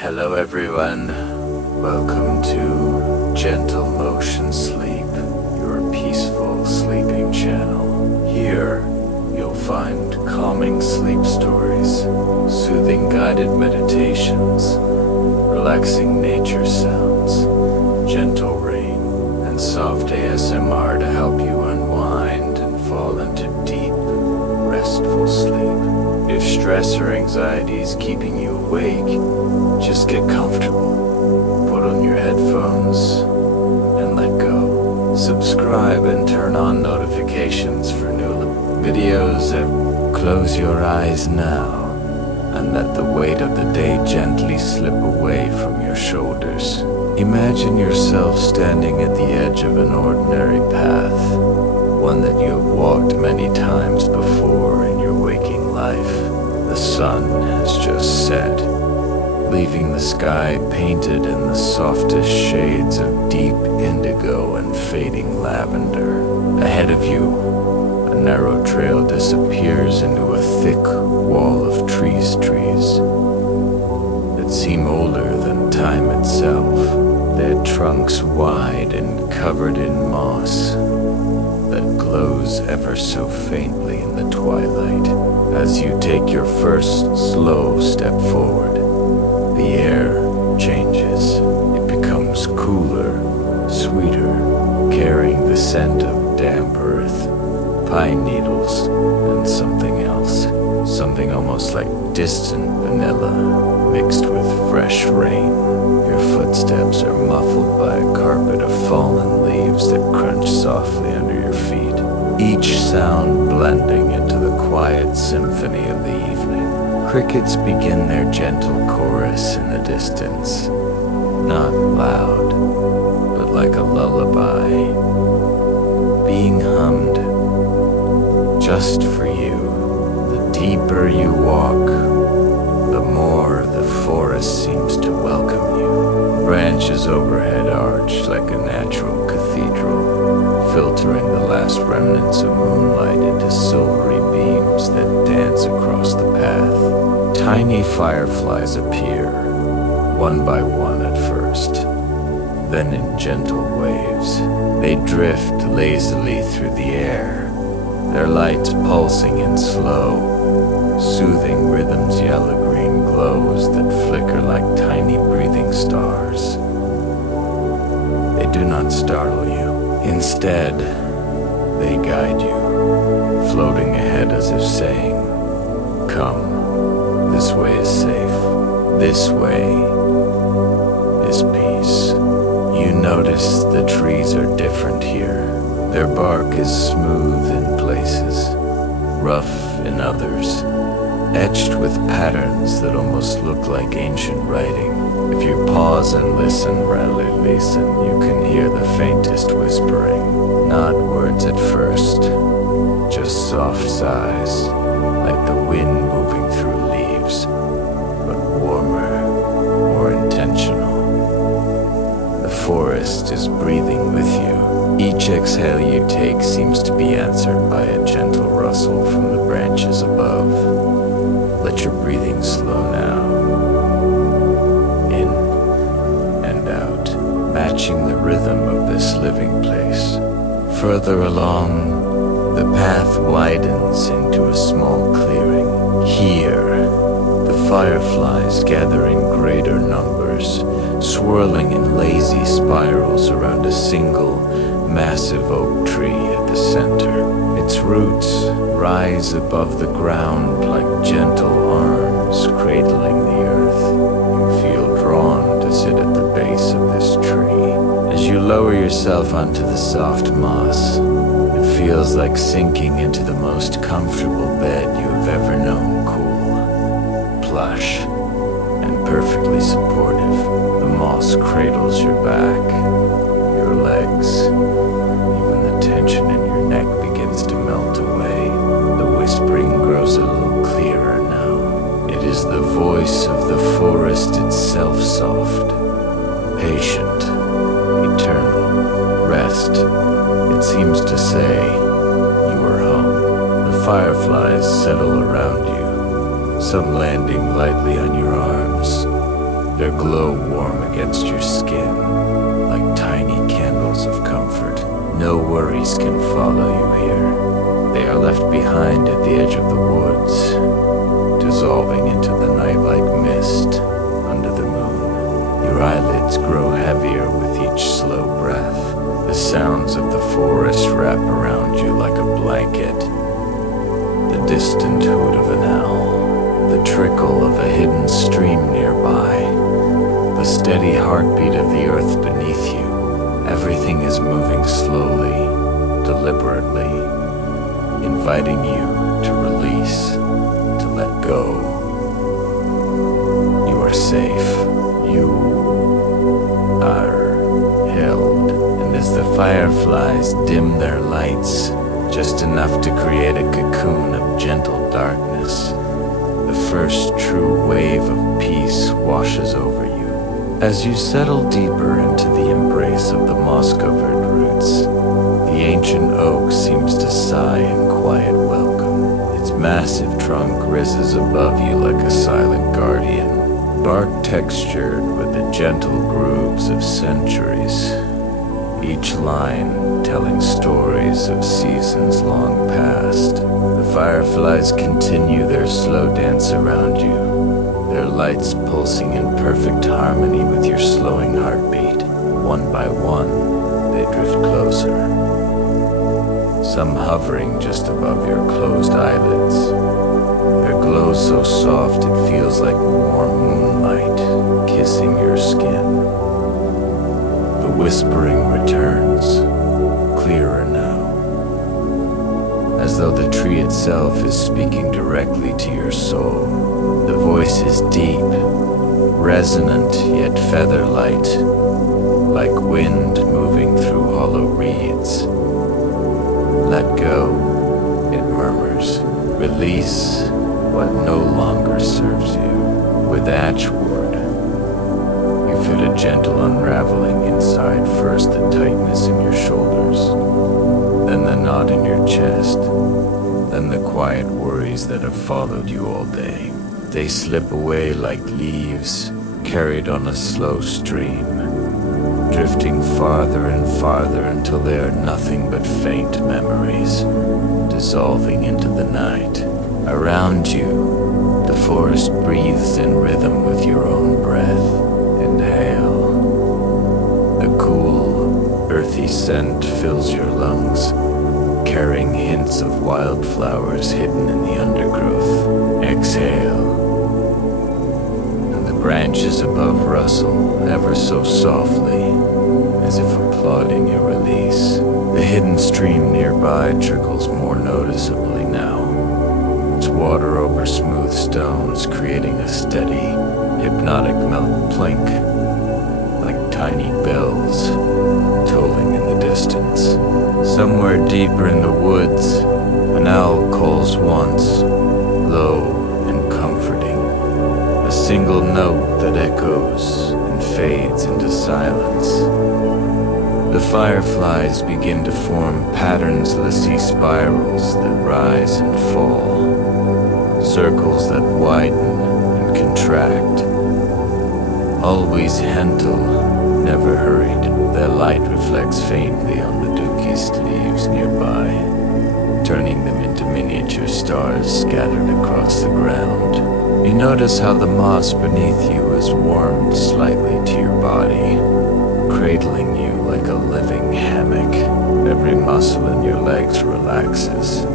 Hello everyone, welcome to Gentle Motion Sleep, your peaceful sleeping channel. Here, you'll find calming sleep stories, soothing guided meditations, relaxing nature sounds, gentle rain, and soft ASMR to help you unwind and fall into deep, restful sleep. If stress or anxiety is keeping you awake, just get comfortable, put on your headphones, and let go. Subscribe and turn on notifications for new videos. Close your eyes now and let the weight of the day gently slip away from your shoulders. Imagine yourself standing at the edge of an ordinary path, one that you have walked many times before in your waking life. The sun has just set, leaving the sky painted in the softest shades of deep indigo and fading lavender. Ahead of you, a narrow trail disappears into a thick wall of trees that seem older than time itself, their trunks wide and covered in moss that glows ever so faintly in the twilight. As you take your first slow step forward, the air changes. It becomes cooler, sweeter, carrying the scent of damp earth, pine needles, and something else. Something almost like distant vanilla mixed with fresh rain. Your footsteps are muffled by a carpet of fallen leaves that crunch softly under your feet, each sound blending into the quiet symphony of the evening. Crickets begin their gentle chorus in the distance, not loud, but like a lullaby, being hummed just for you. The deeper you walk, the more the forest seems to welcome you. Branches overhead arch like a natural cathedral, filtering the last remnants of moonlight into silvery beams that dance across the path. Tiny fireflies appear, one by one at first, then in gentle waves. They drift lazily through the air, their lights pulsing in slow, soothing rhythms, yellow-green glows that flicker like tiny breathing stars. They do not startle you. Instead, they guide you, floating ahead as if saying, "Come, this way is safe. This way is peace." You notice the trees are different here. Their bark is smooth in places, rough in others, etched with patterns that almost look like ancient writing. If you pause and listen, you can hear the faintest whispering. Not words at first, just soft sighs, like the wind moving through leaves, but warmer, more intentional. The forest is breathing with you. Each exhale you take seems to be answered by a gentle rustle from the branches above. Let your breathing slow now, in and out, matching the rhythm of this living place. Further along, the path widens into a small clearing. Here, the fireflies gather in greater numbers, swirling in lazy spirals around a single, massive oak tree at the center. Its roots rise above the ground like gentle arms cradling the earth. You feel drawn to sit at the base of this tree. As you lower yourself onto the soft moss, it feels like sinking into the most comfortable bed you have ever known. Cool, plush, and perfectly supportive. The moss cradles your back, your legs, even the tension in your neck begins to melt away. The whispering grows a little clearer now. It is the voice of the forest itself, soft, patient, eternal. Rest, it seems to say, you are home. The fireflies settle around you, some landing lightly on your arms, Their glow warm against your skin, like tiny candles of comfort. No worries can follow you here. They are left behind at the edge of the woods, dissolving into the night like mist under the moon. Your eyelids grow heavier with each slow breath. The sounds of the forest wrap around you like a blanket. The distant hoot of an owl, the trickle of a hidden stream nearby, the steady heartbeat of the earth beneath you. Everything is moving slowly, deliberately, inviting you to release, to let go. You are safe. You are held. And as the fireflies dim their lights, just enough to create a cocoon of gentle darkness, the first true wave of peace washes over you. As you settle deeper into the embrace of the moss-covered roots, the ancient oak seems to sigh in quiet welcome. Its massive trunk rises above you like a silent guardian, bark textured with the gentle grooves of centuries, each line telling stories of seasons long past. The fireflies continue their slow dance around you, their lights pulsing in perfect harmony with your slowing heartbeat. One by one, they drift closer, some hovering just above your closed eyelids. Their glow so soft it feels like warm moonlight kissing your skin. The whispering returns, clearer now, as though the tree itself is speaking directly to your soul. The voice is deep, resonant yet feather-light, like wind moving through hollow reeds. Let go, it murmurs. Release what no longer serves you. With Atchword, you feel a gentle unraveling inside. First the tightness in your shoulders, then the knot in your chest, then the quiet worries that have followed you all day. They slip away like leaves carried on a slow stream, drifting farther and farther until they are nothing but faint memories, dissolving into the night. Around you, the forest breathes in rhythm with your own breath. Inhale. The cool, earthy scent fills your lungs, carrying hints of wildflowers hidden in the undergrowth. Exhale. And the branches above rustle ever so softly, as if applauding your release. The hidden stream nearby trickles more noticeably now, its water over smooth stones creating a steady, hypnotic plink, like tiny bells tolling in the distance. Somewhere deeper in the woods, an owl calls once, low and comforting, a single note that echoes and fades into silence. The fireflies begin to form patternlessly spirals that rise and fall, circles that widen and contract. Always gentle, never hurried, their light reflects faintly on the dookiest leaves nearby, turning them into miniature stars scattered across the ground. You notice how the moss beneath you is warmed slightly to your body, cradling you like a living hammock. Every muscle in your legs relaxes,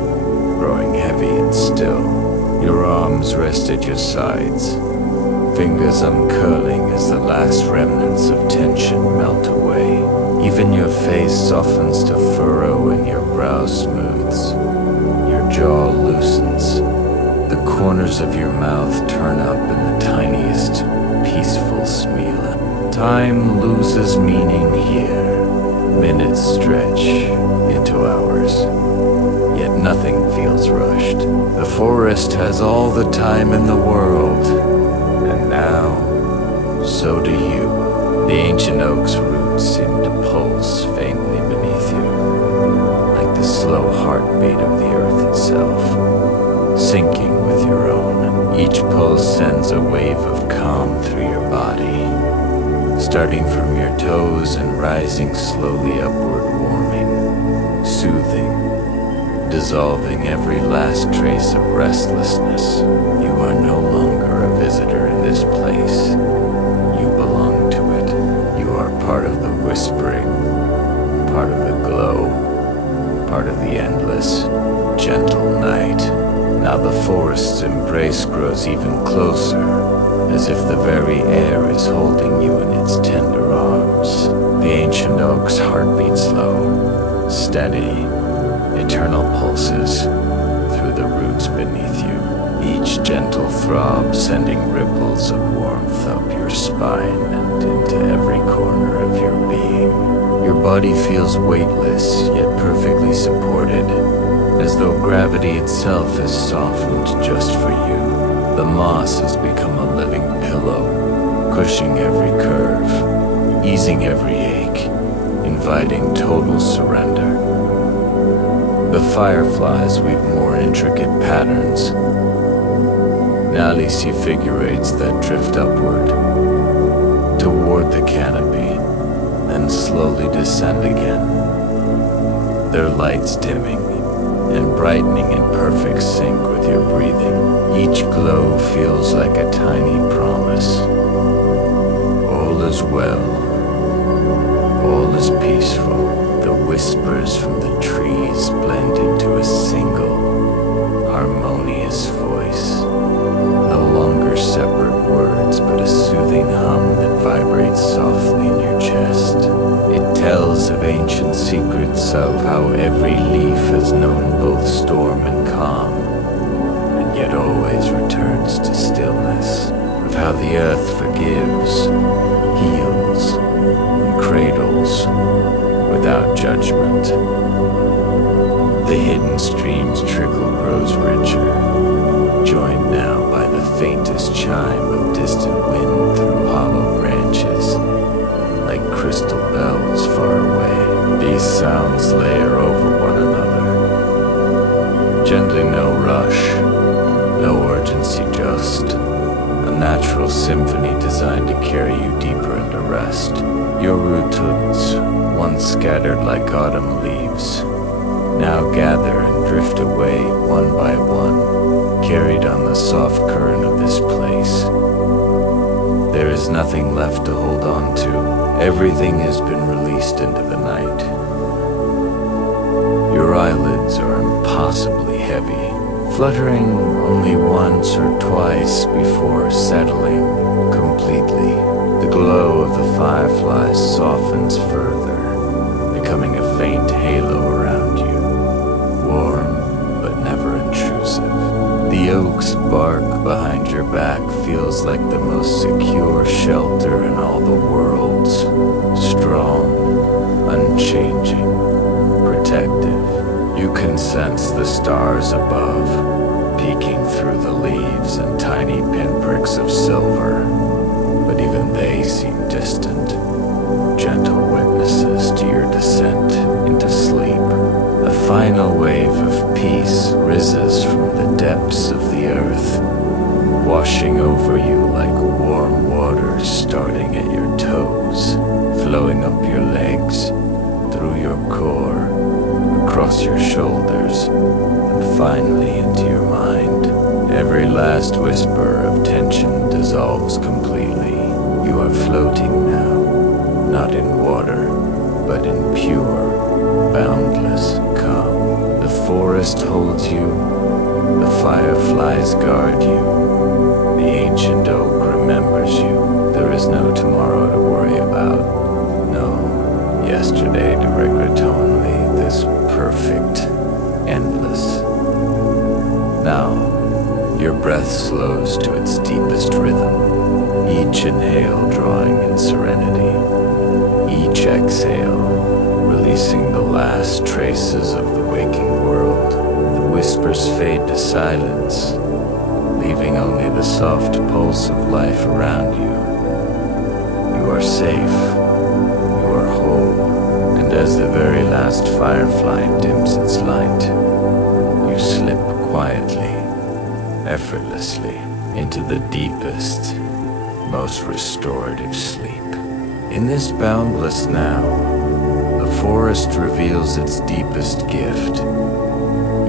growing heavy and still. Your arms rest at your sides, fingers uncurling as the last remnants of tension melt away. Even your face softens to furrow and your brow smooths. Your jaw loosens. The corners of your mouth turn up in the tiniest, peaceful smile. Time loses meaning here. Minutes stretch into hours, yet nothing feels rushed. The forest has all the time in the world, and now, so do you. The ancient oak's roots seem to pulse faintly beneath you, like the slow heartbeat of the earth itself, syncing with your own. Each pulse sends a wave of calm through your body, starting from your toes and rising slowly upward, warming, soothing, dissolving every last trace of restlessness. You are no longer a visitor in this place. You belong to it. You are part of the whispering, part of the glow, part of the endless, gentle night. Now the forest's embrace grows even closer, as if the very air is holding you in its tender arms. The ancient oak's heart beats low, steady, eternal pulses through the roots beneath you, each gentle throb sending ripples of warmth up your spine and into every corner of your being. Your body feels weightless, yet perfectly supported, as though gravity itself has softened just for you. The moss has become a living pillow, cushioning every curve, easing every ache, inviting total surrender. The fireflies weave more intricate patterns. Now they see figurates that drift upward, toward the canopy, then slowly descend again, their lights dimming and brightening in perfect sync with your breathing. Each glow feels like a tiny promise. All is well, all is peaceful. The whispers from the trees blend into a single, harmonious voice. No longer separate words, but a soothing hum that vibrates softly in your chest. It tells of ancient secrets, of how every leaf has known both storm and calm, and yet always returns to stillness. Of how the earth forgives, heals, and cradles without judgment. The hidden stream's trickle grows richer, joined now by the faintest chime of distant wind through hollow branches, like crystal bells far away. These sounds layer over one another. Gently, no rush, no urgency, just a natural symphony designed to carry you deeper into rest. Your roots, once scattered like autumn leaves, now gather and drift away one by one, carried on the soft current of this place. There is nothing left to hold on to. Everything has been released into the night. Your eyelids are impossibly heavy, fluttering only once or twice before settling completely. The glow of the fireflies softens further, becoming a faint halo around you, warm but never intrusive. The oak's bark behind your back feels like the most secure shelter in all the worlds, strong, unchanging, protective. You can sense the stars above, peeking through the leaves and tiny pinpricks of silver, but even they seem distant, gentle witnesses to your descent into sleep. A final wave of peace rises from the depths of the earth, washing over you like warm water starting at your toes, flowing up your legs, through your core, across your shoulders, and finally into your mind. Every last whisper of tension dissolves completely. You are floating now, not in water, but in pure, boundless calm. The forest holds you, the fireflies guard you, the ancient oak remembers you. There is no tomorrow to worry about, no yesterday to regret only. This perfect, endless. Now, your breath slows to its deepest rhythm, each inhale drawing in serenity, each exhale releasing the last traces of the waking world. The whispers fade to silence, leaving only the soft pulse of life around you. You are safe, you are whole, and as the very last firefly dims its light, you slip quietly, effortlessly, into the deepest, most restorative sleep. In this boundless now, the forest reveals its deepest gift,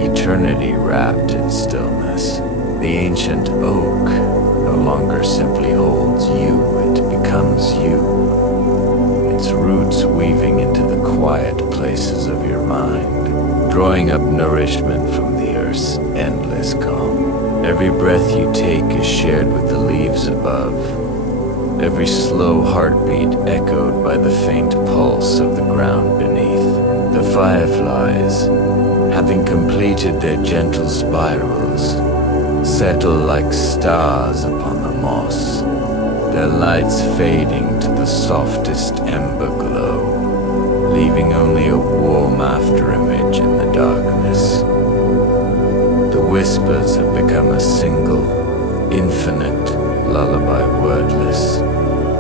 eternity wrapped in stillness. The ancient oak no longer simply holds you, it becomes you. Its roots weaving into the quiet places of your mind, drawing up nourishment from the earth's endless calm. Every breath you take is shared with the leaves above, every slow heartbeat echoed by the faint pulse of the ground beneath. The fireflies, having completed their gentle spirals, settle like stars upon the moss, their lights fading to the softest ember glow, leaving only a warm afterimage in the darkness. The whispers have become a single, infinite lullaby, wordless,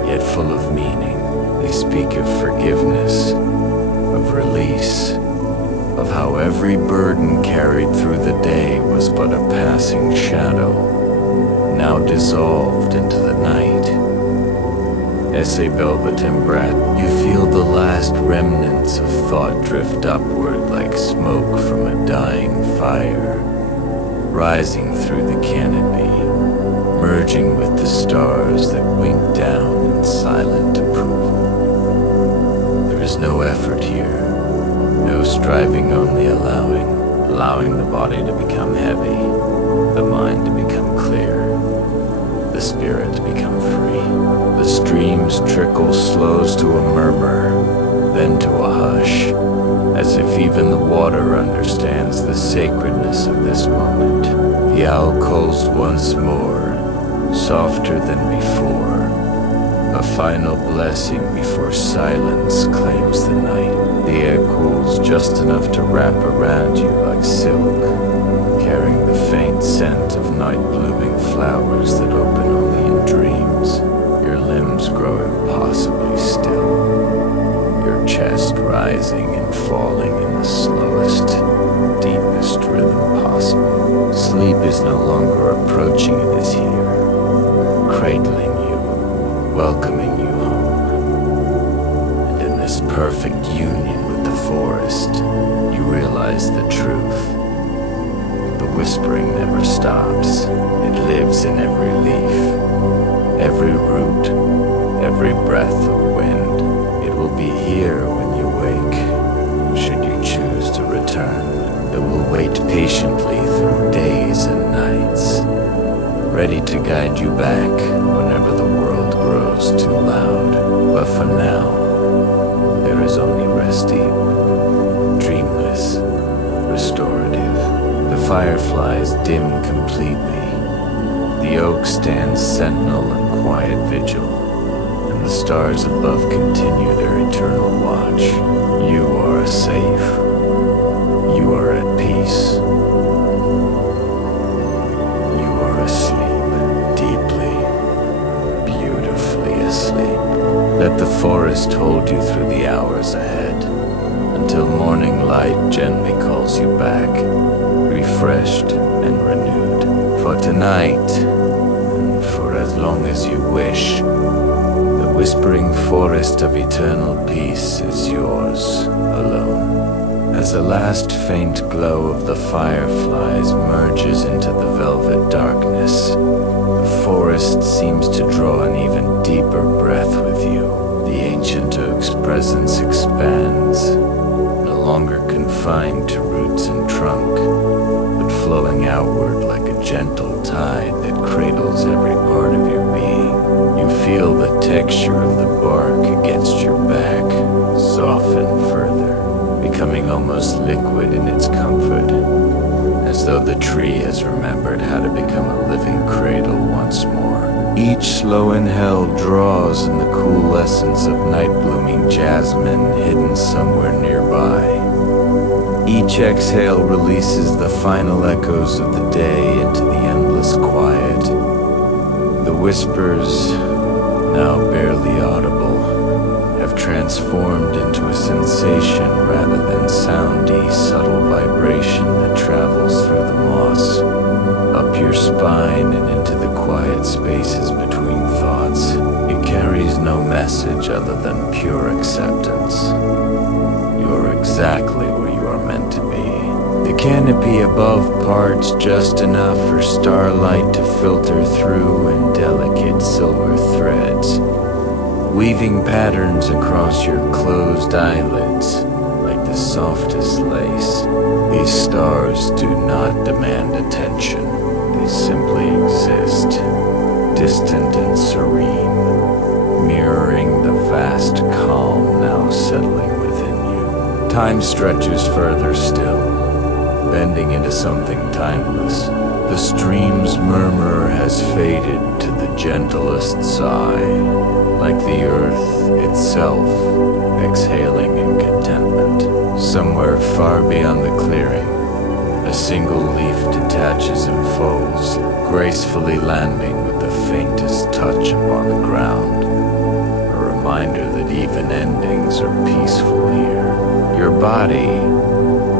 yet full of meaning. They speak of forgiveness, of release, of how every burden carried through the day was but a passing shadow, now dissolved into the night. Esse belvetem brat, you feel the last remnants of thought drift upward like smoke from a dying fire, rising through the canopy, merging with the stars that wink down in silent approval. There is no effort here, no striving, only allowing the body to become heavy, the mind to become clear, the spirit to become free. The stream's trickle slows to a murmur, then to a hush, as if even the water understands the sacredness of this moment. The owl calls once more, softer than before, a final blessing before silence claims the night. The air cools just enough to wrap around you like silk, carrying the faint scent of night-blooming flowers that open only in dreams. Your limbs grow impossibly still, your chest rising and falling in the slowest, deepest rhythm possible. Sleep is no longer approaching, it is here, cradling you, welcoming you home. And in this perfect union with the forest, you realize the truth. The whispering never stops. It lives in every leaf, every root, every breath of wind. It will be here when you wake, should you choose to return. It will wait patiently through days and nights, ready to guide you back whenever the world grows too loud. But for now, there is only rest deep, dreamless, restorative. The fireflies dim completely. The oak stands sentinel in quiet vigil, and the stars above continue their eternal watch. You are safe. You are at peace. You are asleep, deeply, beautifully asleep. Let the forest hold you through the hours ahead, until morning light gently calls you back, refreshed and renewed. For tonight, and for as long as you wish, the whispering forest of eternal peace is yours alone. As the last faint glow of the fireflies merges into the velvet darkness, the forest seems to draw an even deeper breath with you. The ancient oak's presence expands, no longer confined to roots and trunk, but flowing outward like a gentle tide that cradles every part of your being. You feel the texture of the bark against your back soften further, becoming almost liquid in its comfort, as though the tree has remembered how to become a living cradle once more. Each slow inhale draws in the cool essence of night-blooming jasmine hidden somewhere nearby. Each exhale releases the final echoes of the day into the endless quiet. The whispers, now barely audible, have transformed into a sensation rather than soundy, subtle vibration that travels through the moss, up your spine and into the quiet spaces between thoughts. It carries no message other than pure acceptance. You're exactly where you are meant to be. The canopy above parts just enough for starlight to filter through in delicate silver threads, weaving patterns across your closed eyelids like the softest lace. These stars do not demand attention. They simply exist, distant and serene, mirroring the vast calm now settling within you. Time stretches further still, bending into something timeless. The stream's murmur has faded to the gentlest sigh, like the earth itself exhaling in contentment. Somewhere far beyond the clearing, a single leaf detaches and folds, gracefully landing with the faintest touch upon the ground. A reminder that even endings are peaceful here. Your body,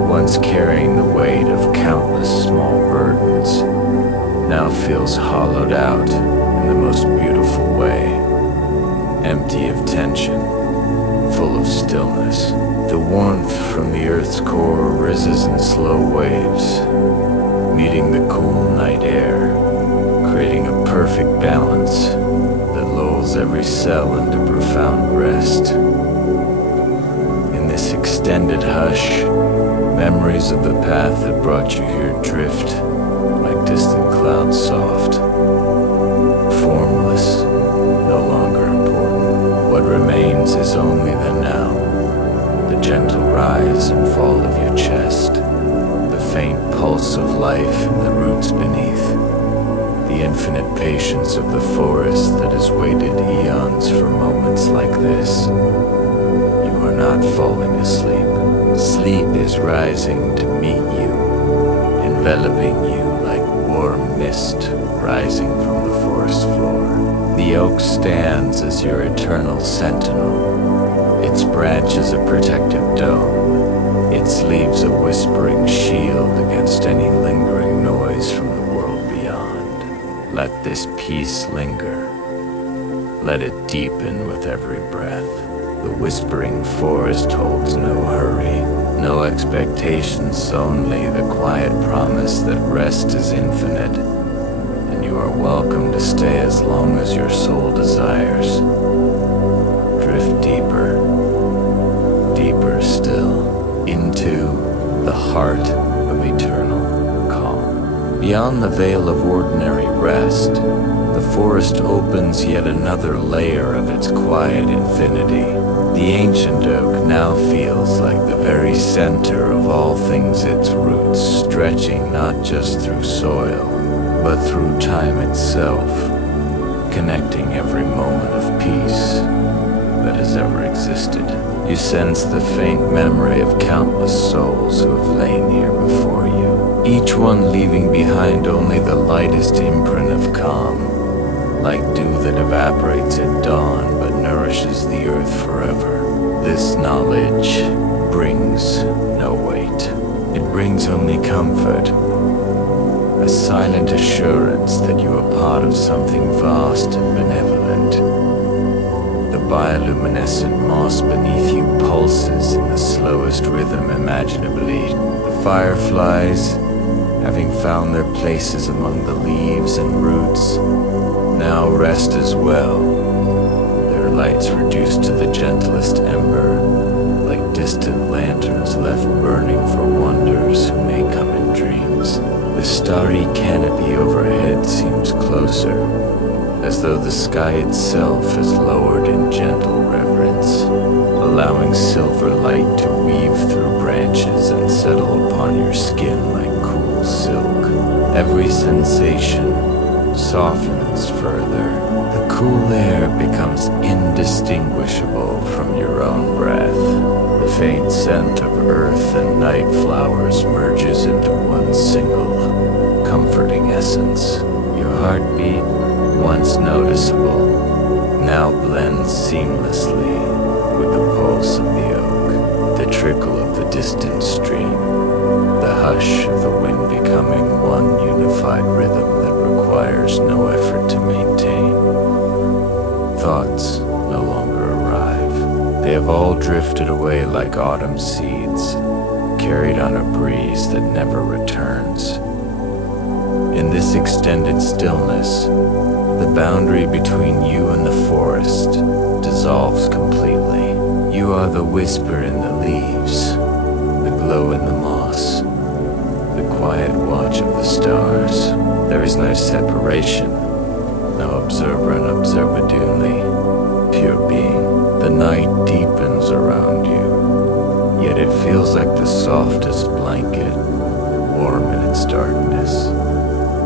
once carrying the weight of countless small burdens, now feels hollowed out in the most beautiful way, empty of tension, full of stillness. The warmth from the earth's core rises in slow waves, meeting the cool night air, creating a perfect balance that lulls every cell into profound rest. In this extended hush, memories of the path that brought you here drift like distant clouds, soft, formless, no longer important. What remains is only the now, the gentle rise and fall of your chest, the faint pulse of life in the roots beneath, the infinite patience of the forest that has waited eons for moments like this. You are not falling asleep. Sleep is rising to meet you, enveloping you like warm mist rising from the forest floor. The oak stands as your eternal sentinel, its branches a protective dome, its leaves a whispering shield against any lingering noise from the world beyond. Let this peace linger. Let it deepen with every breath. The whispering forest holds no hurry, no expectations, only the quiet promise that rest is infinite, and you are welcome to stay as long as your soul desires. Drift deeper, deeper still, into the heart of eternal calm. Beyond the veil of ordinary rest, the forest opens yet another layer of its quiet infinity. The ancient oak now feels like the very center of all things, its roots stretching not just through soil, but through time itself, connecting every moment of peace that has ever existed. You sense the faint memory of countless souls who have lain here before you, each one leaving behind only the lightest imprint of calm, like dew that evaporates at dawn but nourishes the earth forever. This knowledge brings no weight. It brings only comfort, a silent assurance that you are part of something vast and benevolent. The bioluminescent moss beneath you pulses in the slowest rhythm imaginably. The fireflies, having found their places among the leaves and roots, now rest as well, their lights reduced to the gentlest ember, like distant lanterns left burning for wanderers who may come in dreams. The starry canopy overhead seems closer, as though the sky itself has lowered in gentle reverence, allowing silver light to weave through branches and settle upon your skin like cool silk. Every sensation softens further. The cool air becomes indistinguishable from your own breath. The faint scent of earth and night flowers merges into one single, comforting essence. Your heartbeat, once noticeable, now blends seamlessly with the pulse of the oak, the trickle of the distant stream, the hush of the wind becoming one unified rhythm that requires no effort to maintain. thoughts no longer arrive. They have all drifted away like autumn seeds, carried on a breeze that never returns. In this extended stillness, the boundary between you and the forest dissolves completely. You are the whisper in the leaves, the glow in the moss, the quiet watch of the stars. There is no separation, no observer and observed only, pure being. The night deepens around you, yet it feels like the softest blanket, warm in its darkness,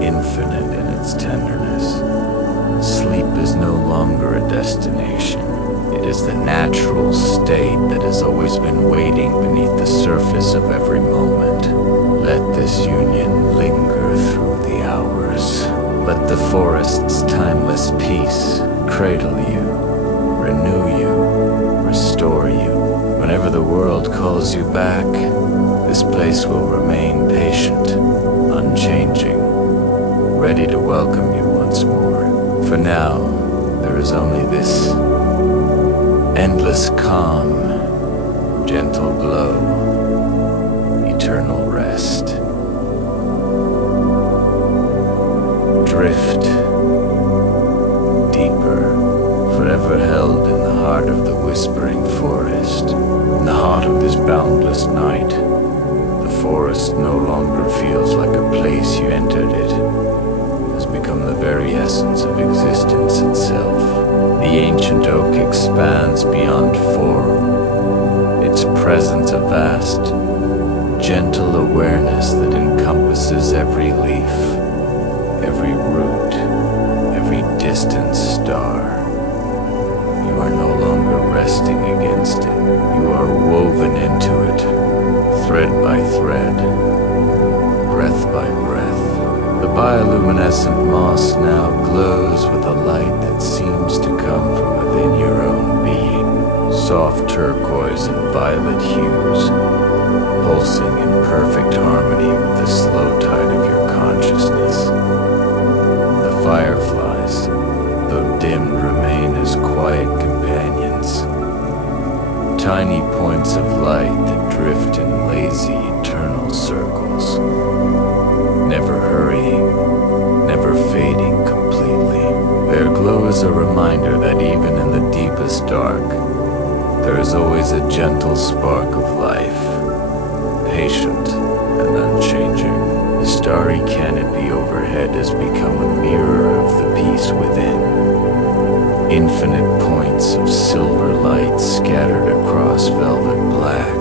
infinite in its tenderness. Sleep is no longer a destination. It is the natural state that has always been waiting beneath the surface of every moment. Let this union linger through the hours. Let the forest's timeless peace cradle you, renew you, restore you. Whenever the world calls you back, this place will remain patient, unchanging, ready to welcome you once more. For now, there is only this endless calm, gentle glow, eternal rest. Drift deeper, forever held in the heart of the whispering forest. In the heart of this boundless night, the forest no longer feels like a place you entered. It has become the very essence of existence itself. The ancient oak expands beyond form, its presence a vast, gentle awareness that encompasses every leaf, every root, every distant star. You are no longer resting against it. You are woven into it, thread by thread, breath by breath. The bioluminescent moss now glows with a light that seems to come from within your own being. Soft turquoise and violet hues, pulsing in perfect harmony with the slow tide of your consciousness. The fireflies, though dimmed, remain as quiet companions. Tiny points of light that drift in lazy, eternal circles. Never hurrying, never fading completely. Their glow is a reminder that even in the deepest dark, there is always a gentle spark of life, patient and unchanging. The starry canopy overhead has become a mirror of the peace within. Infinite points of silver light scattered across velvet black,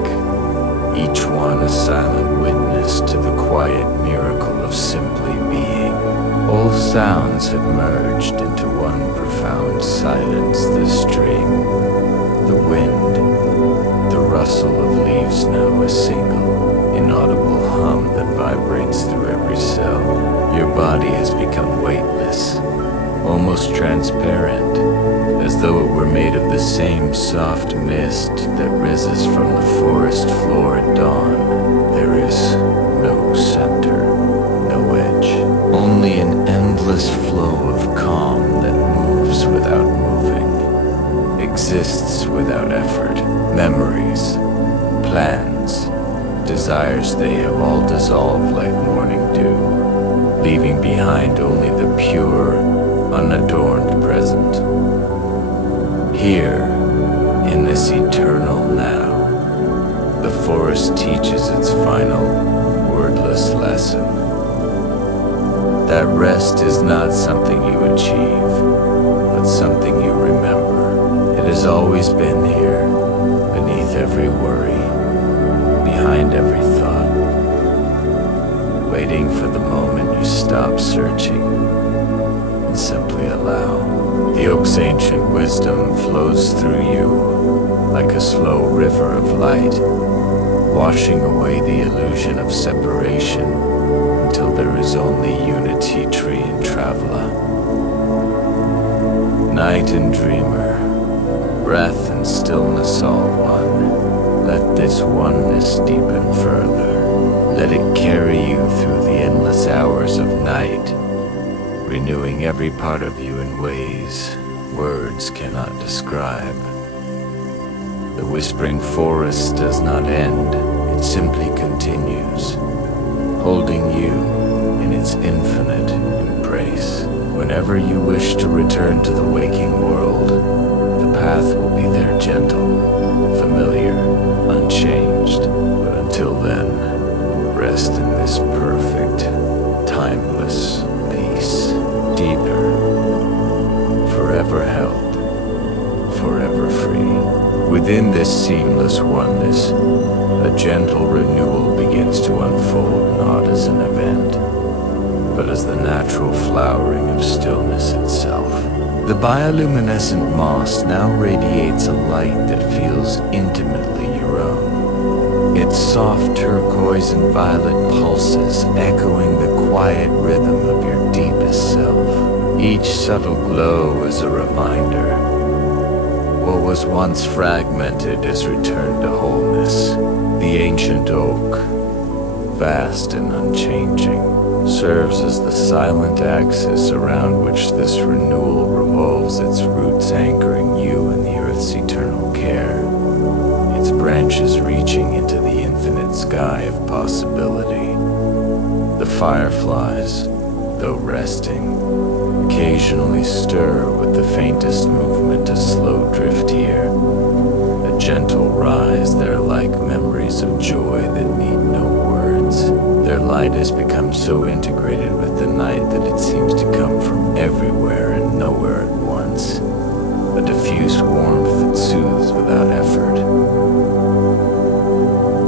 each one a silent witness to the quiet miracle of simply being. All sounds have merged into one profound silence. The stream, the wind, the rustle of leaves now a single, inaudible hum that vibrates through every cell. Your body has become weightless, almost transparent, as though it were made of the same soft mist that rises from the forest floor at dawn. There is no center, no edge, only an endless flow of calm that moves without moving, exists without effort. Memories, plans, desires, they have all dissolved like morning dew, leaving behind only the pure, unadorned present. Here, in this eternal now, the forest teaches its final, wordless lesson. That rest is not something you achieve, but something you remember. It has always been here, beneath every worry, behind every thought, waiting for the moment you stop searching and simply allow. The oak's ancient wisdom flows through you like a slow river of light, washing away the illusion of separation until there is only unity, tree and traveler. Night and dreamer, breath and stillness all one. Let this oneness deepen further. Let it carry you through the endless hours of night, renewing every part of you in ways words cannot describe. The whispering forest does not end, it simply continues, holding you in its infinite embrace. Whenever you wish to return to the waking world, the path will be there, gentle, familiar, unchanged. But until then, rest in this perfect, timeless peace, deeper, forever held, forever free. Within this seamless oneness, a gentle renewal begins to unfold, not as an event, but as the natural flowering of stillness itself. The bioluminescent moss now radiates a light that feels intimately your own. Its soft turquoise and violet pulses echoing the quiet rhythm of your deepest self. Each subtle glow is a reminder. What was once fragmented is returned to wholeness. The ancient oak, vast and unchanging, serves as the silent axis around which this renewal revolves, its roots anchoring you in the earth's eternal care, its branches reaching into the infinite sky of possibility. The fireflies, though resting, occasionally stir with the faintest movement, a slow drift here, a gentle rise. They're like memories of joy that need no words. Their light has become so integrated with the night that it seems to come from everywhere and nowhere at once, a diffuse warmth that soothes without effort.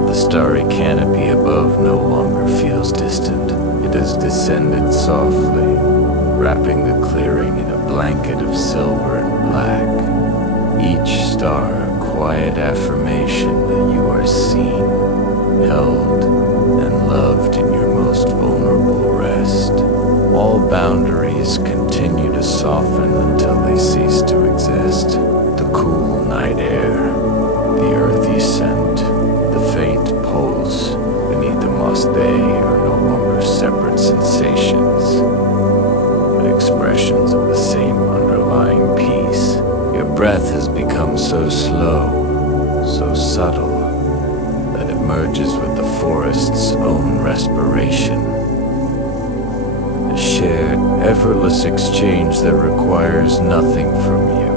The starry canopy above no longer feels distant. It has descended softly, wrapping the clearing in a blanket of silver and black. Each star a quiet affirmation that you are seen, held, and loved in your most vulnerable rest. All boundaries continue to soften until they cease to exist. The cool night air, the earthy scent, the faint pulse beneath the moss, they are no longer separate sensations, but expressions of the same underlying peace. Your breath has become so slow, so subtle, that it merges with the forest's own respiration. A shared, effortless exchange that requires nothing from you.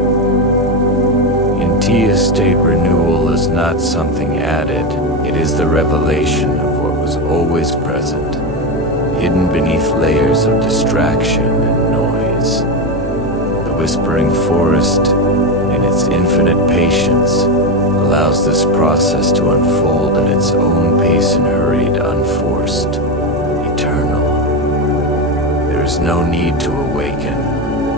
In tea estate, renewal is not something added, it is the revelation of what was always present, hidden beneath layers of distraction and noise. The whispering forest, in its infinite patience, allows this process to unfold at its own pace and hurried, unforced, eternal. There is no need to awaken,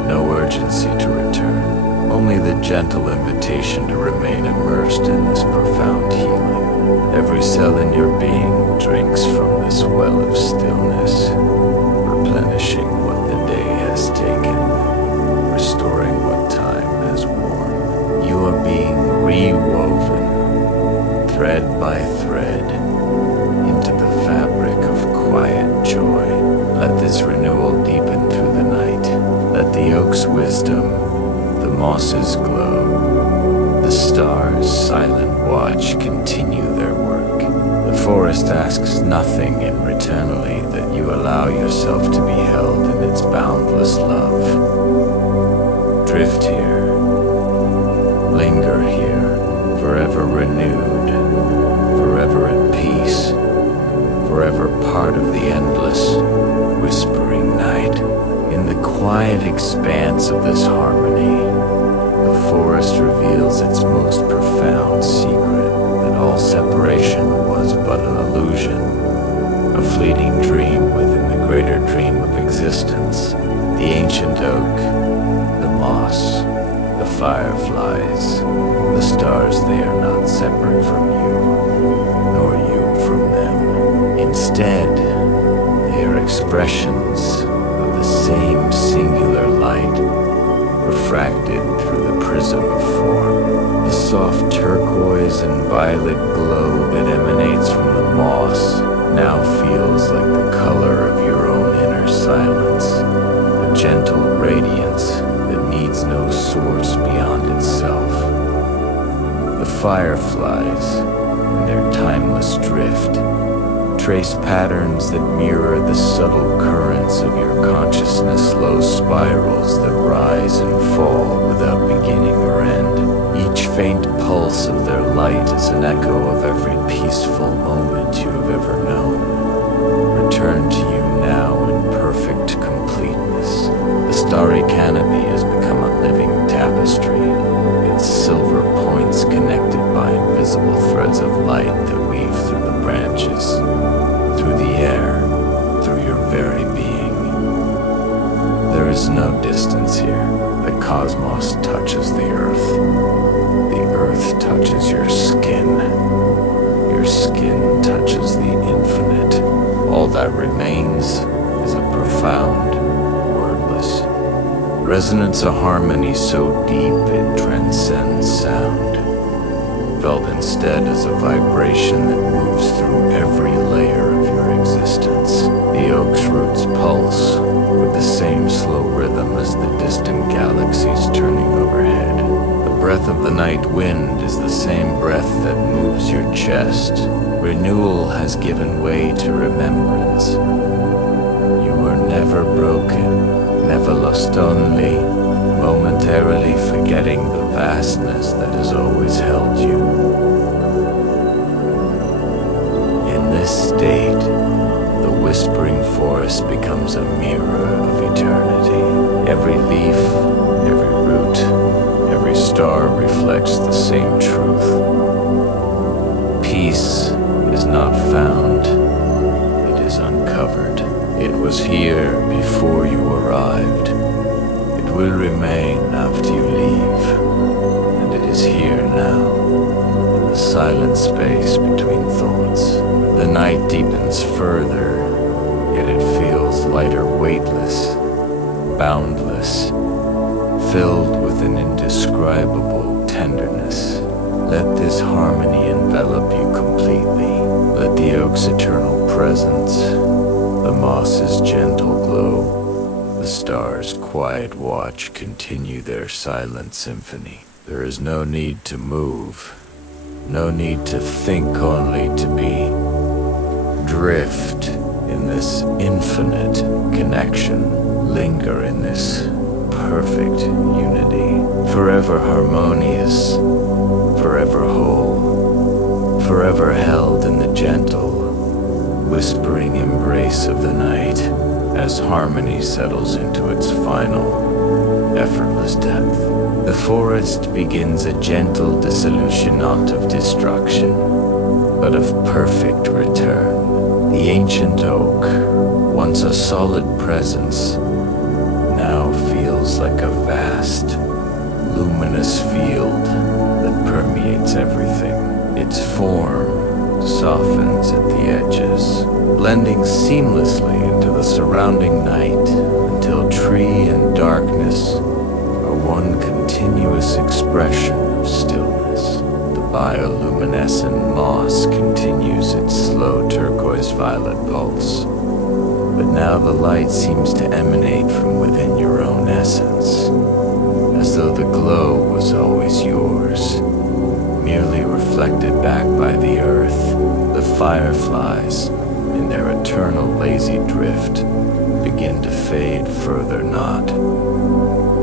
no urgency to return, only the gentle invitation to remain immersed in this profound healing. Every cell in your being drinks from this well of stillness, replenishing what the day has taken, restoring what time has worn. You are being rewoven, thread by thread, into the fabric of quiet joy. Let this renewal deepen through the night. Let the oak's wisdom, the moss's glow, the stars' silent watch continue their work. The forest asks nothing in returnally that you allow yourself to be held in its boundless love. Drift here, linger here, forever renewed, forever at peace, forever part of the endless, whispering night. In the quiet expanse of this harmony, the forest reveals its most profound secret, that all separation was but an illusion, a fleeting dream within the greater dream of existence. The ancient oak, the moss, the fireflies, the stars, they are not separate from you, nor you from them. Instead, they are expressions of the same singular light, refracted through the prism of form. The soft turquoise and violet glow that emanates from the moss now feels like the color of your own inner silence, a gentle radiance that needs no source fireflies in their timeless drift trace patterns that mirror the subtle currents of your consciousness, slow spirals that rise and fall without beginning or end. Each faint pulse of their light is an echo of every peaceful moment you have ever known, returned to you now in perfect completeness. The starry canopy has become a living tapestry, its silver points connected by invisible threads of light that weave through the branches, through the air, through your very being. There is no distance here. The cosmos touches the earth. The earth touches your skin. Your skin touches the infinite. All that remains is a profound, wordless resonance, a harmony so deep it transcends sound, felt instead as a vibration that moves through every layer of your existence. The oak's roots pulse with the same slow rhythm as the distant galaxies turning overhead. The breath of the night wind is the same breath that moves your chest. Renewal has given way to remembrance. You were never broken, never lost, only momentarily forgetting the vastness that has always held you. In this state, the whispering forest becomes a mirror of eternity. Every leaf, every root, every star reflects the same truth. Peace is not found, it is uncovered. It was here before you arrived. It will remain after you leave, and it is here now, in the silent space between thoughts. The night deepens further, yet it feels lighter, weightless, boundless, filled with an indescribable tenderness. Let this harmony envelop you completely. Let the oak's eternal presence, the moss's gentle glow, the stars' quiet watch continue their silent symphony. There is no need to move, no need to think, only to be. Drift in this infinite connection, linger in this perfect unity, forever harmonious, forever whole, forever held in the gentle, whispering embrace of the night as harmony settles into its final, effortless depth. The forest begins a gentle dissolution, not of destruction, but of perfect return. The ancient oak, once a solid presence, now feels like a vast, luminous field that permeates everything. Its form softens at the edges, blending seamlessly into the surrounding night until tree and darkness are one continuous expression of stillness. The bioluminescent moss continues its slow turquoise-violet pulse, but now the light seems to emanate from within your own essence, as though the glow was always yours, merely reflected back by the earth. The fireflies, in their eternal lazy drift, begin to fade further, not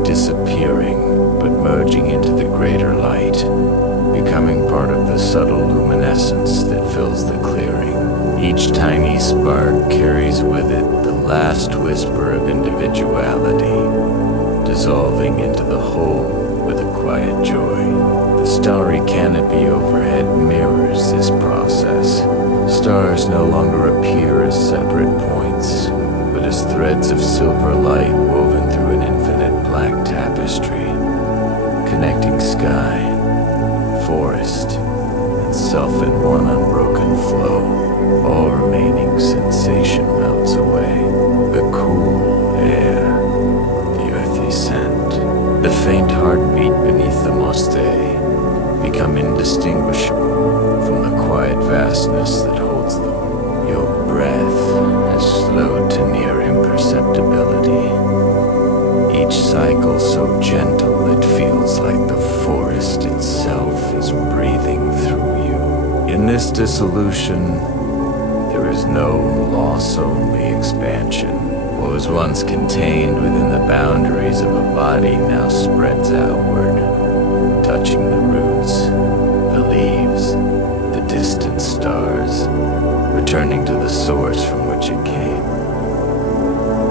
disappearing, but merging into the greater light, becoming part of the subtle luminescence that fills the clearing. Each tiny spark carries with it the last whisper of individuality, dissolving into the whole with a quiet joy. The starry canopy overhead mirrors this process. Stars no longer appear as separate points, but as threads of silver light woven through an infinite black tapestry, connecting sky, forest, and self in one unbroken flow. All remaining sensation melts away. The cool air, the earthy scent, the faint heartbeat beneath the moste become indistinguishable from the quiet vastness that holds them. Your breath has slowed to near imperceptibility. Each cycle so gentle it feels like the forest itself is breathing this dissolution, there is no loss-only expansion. What was once contained within the boundaries of a body now spreads outward, touching the roots, the leaves, the distant stars, returning to the source from which it came.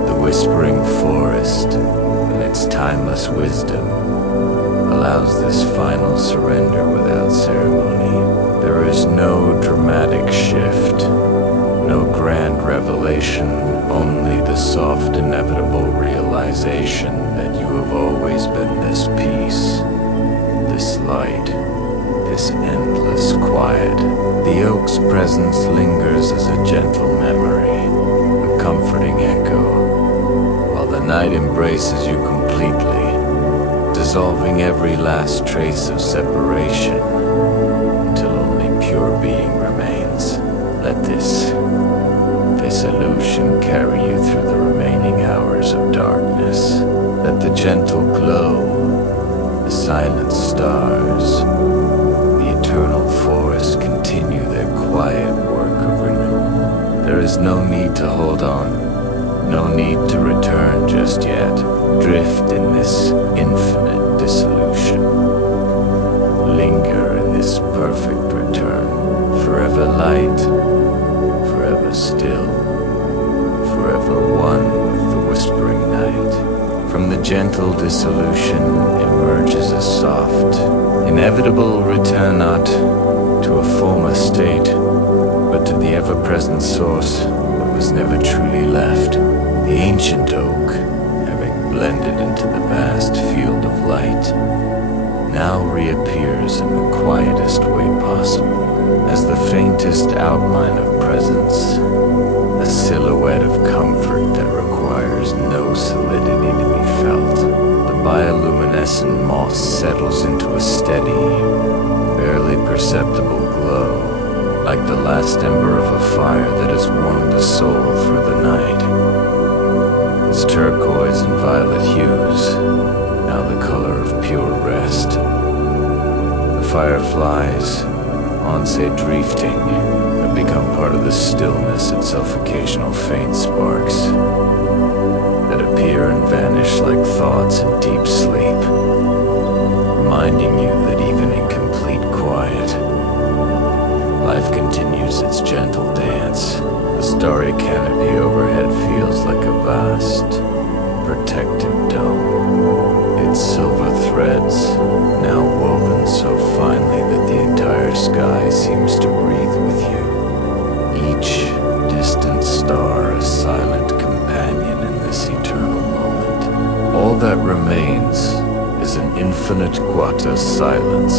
The whispering forest, in its timeless wisdom, allows this final surrender without ceremony. There is no dramatic shift, no grand revelation, only the soft, inevitable realization that you have always been this peace, this light, this endless quiet. The oak's presence lingers as a gentle memory, a comforting echo, while the night embraces you completely, dissolving every last trace of separation until only pure being remains. Let this illusion carry you through the remaining hours of darkness. Let the gentle glow, the silent stars, the eternal forest continue their quiet work of renewal. There is no need to hold on, no need to return just yet. Drift in this infinite dissolution. Linger in this perfect return. Forever light, forever still, forever one with the whispering night. From the gentle dissolution emerges a soft, inevitable return, not to a former state, but to the ever-present source that was never truly left. The ancient oak, having blended into the vast field of light, now reappears in the quietest way possible, as the faintest outline of presence, a silhouette of comfort that requires no solidity to be felt. The bioluminescent moss settles into a steady, barely perceptible glow, like the last ember of a fire that has warmed the soul through the night. Its turquoise and violet hues, now the color of pure rest. The fireflies, once drifting, have become part of the stillness itself. Occasional faint sparks that appear and vanish like thoughts in deep sleep, reminding you that even in complete quiet, life continues its gentle dance. The starry canopy overhead feels like a vast, protective dome, its silver threads now woven so finely that the entire sky seems to breathe with you. Each distant star a silent companion in this eternal moment. All that remains is an infinite quanta silence,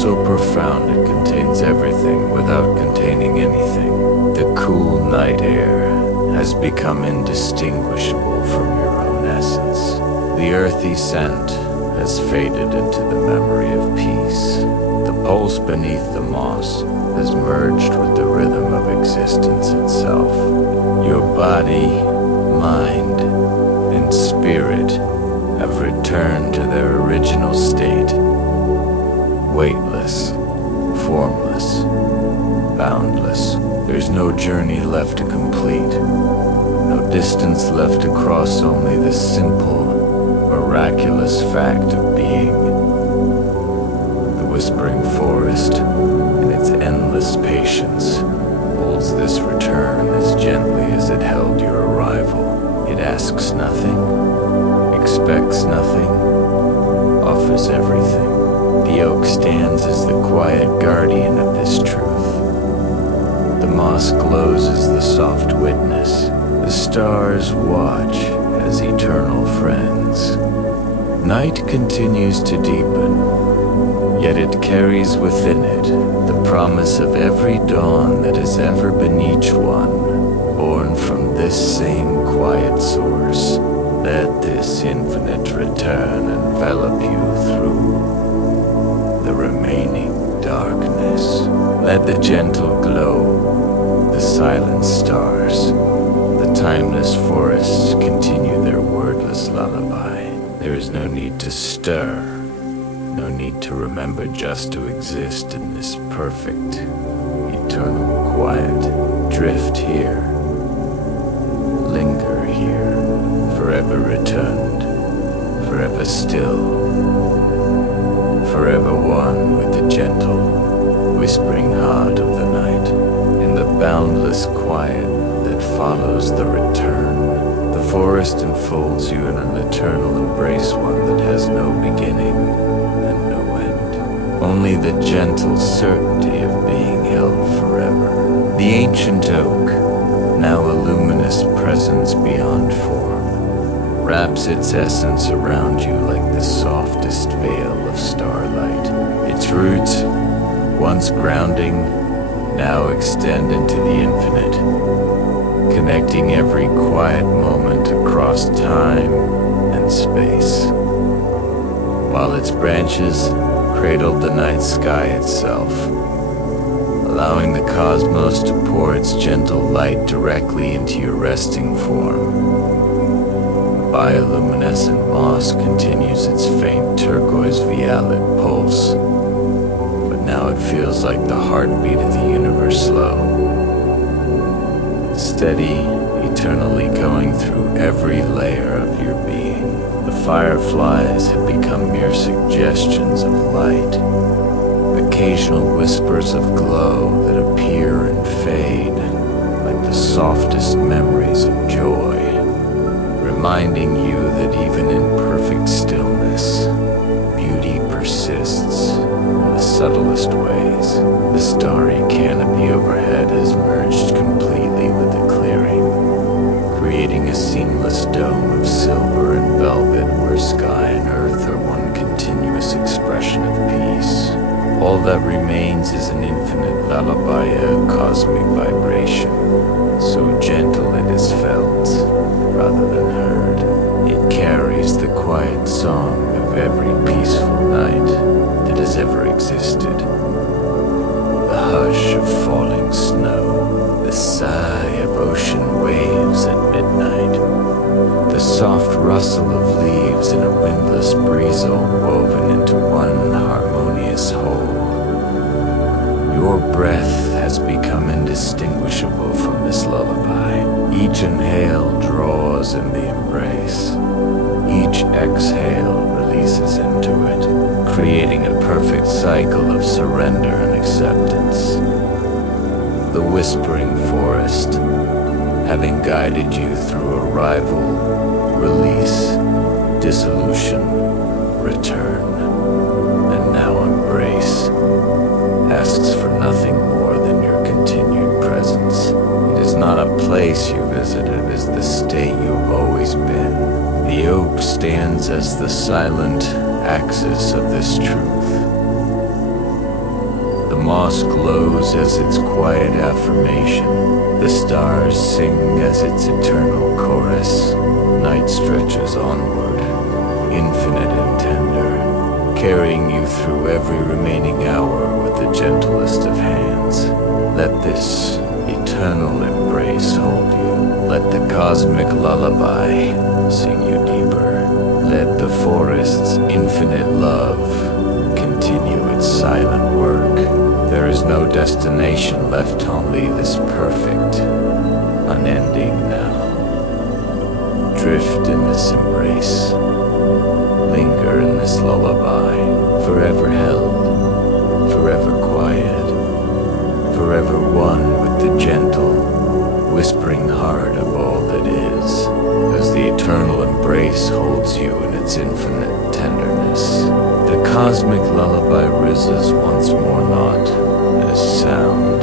so profound it contains everything without containing anything. The cool night air has become indistinguishable from your own essence. The earthy scent has faded into the memory of peace. The pulse beneath the moss has merged with the rhythm of existence itself. Your body, mind, and spirit have returned to their original state, weightless, formless, boundless. There's no journey left to complete, no distance left to cross, only the simple, miraculous fact of being. The whispering forest, in its endless patience, holds this return as gently as it held your arrival. It asks nothing, expects nothing, offers everything. The oak stands as the quiet guardian of this truth. The moss glows as the soft witness. The stars watch as eternal friends. Night continues to deepen, yet it carries within it the promise of every dawn that has ever been each one, born from this same quiet source. Let this infinite return envelop you through the remaining darkness. Let the gentle glow, the silent stars, the timeless forests continue their wordless lullaby. There is no need to stir, no need to remember, just to exist in this perfect, eternal quiet. Drift here, linger here, forever returned, forever still, forever one with the gentle, whispering heart of the night. In the boundless quiet that follows the return, the forest enfolds you in an eternal embrace, one that has no beginning and no end. Only the gentle certainty of being held forever. The ancient oak, now a luminous presence beyond form, wraps its essence around you like the softest veil of starlight. Its roots, once grounding, now extend into the infinite, connecting every quiet moment across time and space, while its branches cradled the night sky itself, allowing the cosmos to pour its gentle light directly into your resting form. Bioluminescent moss continues its faint turquoise-violet pulse, but now it feels like the heartbeat of the universe slow, steady, eternally going through every layer of your being. The fireflies have become mere suggestions of light, occasional whispers of glow that appear and fade like the softest memories of joy, reminding you that even in perfect stillness, beauty persists in the subtlest ways. The starry canopy overhead has merged completely with the clearing, creating a seamless dome of silver and velvet where sky and earth are one continuous expression of peace. All that remains is an infinite lullaby, a cosmic vibration, so gentle it is felt rather than heard. It carries the quiet song of every peaceful night that has ever existed. The hush of falling snow, the sigh of ocean waves at midnight, the soft rustle of leaves in a windless breeze all woven into one harmonious whole. Your breath has become indistinguishable from this lullaby. Each inhale draws in the embrace. Each exhale releases into it, creating a perfect cycle of surrender and acceptance. The whispering forest, having guided you through arrival, release, dissolution, return, and now embrace, asks for nothing more than your continued presence. It is not a place you visit, it is the state you've always been. The oak stands as the silent axis of this truth. The moss glows as its quiet affirmation. The stars sing as its eternal chorus. Night stretches onward, infinite and tender, carrying you through every remaining hour with the gentlest of hands. Let this eternal embrace hold you. Let the cosmic lullaby sing you deeper. Let the forest's infinite love continue its silent work. There is no destination left, only this perfect, unending now. Drift in this embrace. Linger in this lullaby, forever held, forever quiet, forever one with the gentle, whispering heart of all that is, as the eternal embrace holds you in its infinite tenderness. The cosmic lullaby rises once more not as sound,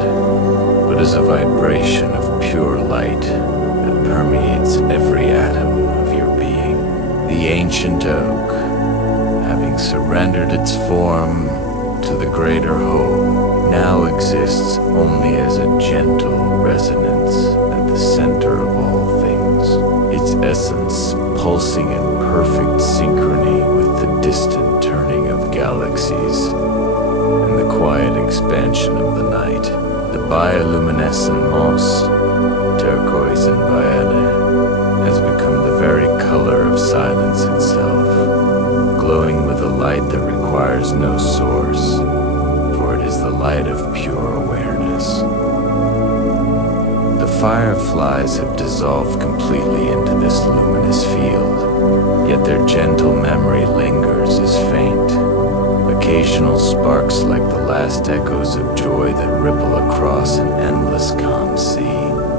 but as a vibration of pure light that permeates every atom of your being. The ancient oak, having surrendered its form to the greater whole, now exists only as a gentle resonance at the center of all things, its essence pulsing in perfect synchrony with the distant turning of galaxies and the quiet expansion of the night. The bioluminescent moss, turquoise and violet, has become the very color of silence itself, glowing with a light that requires no source, for it is the light of pure awareness. fireflies have dissolved completely into this luminous field, yet their gentle memory lingers as faint. Occasional sparks like the last echoes of joy that ripple across an endless calm sea.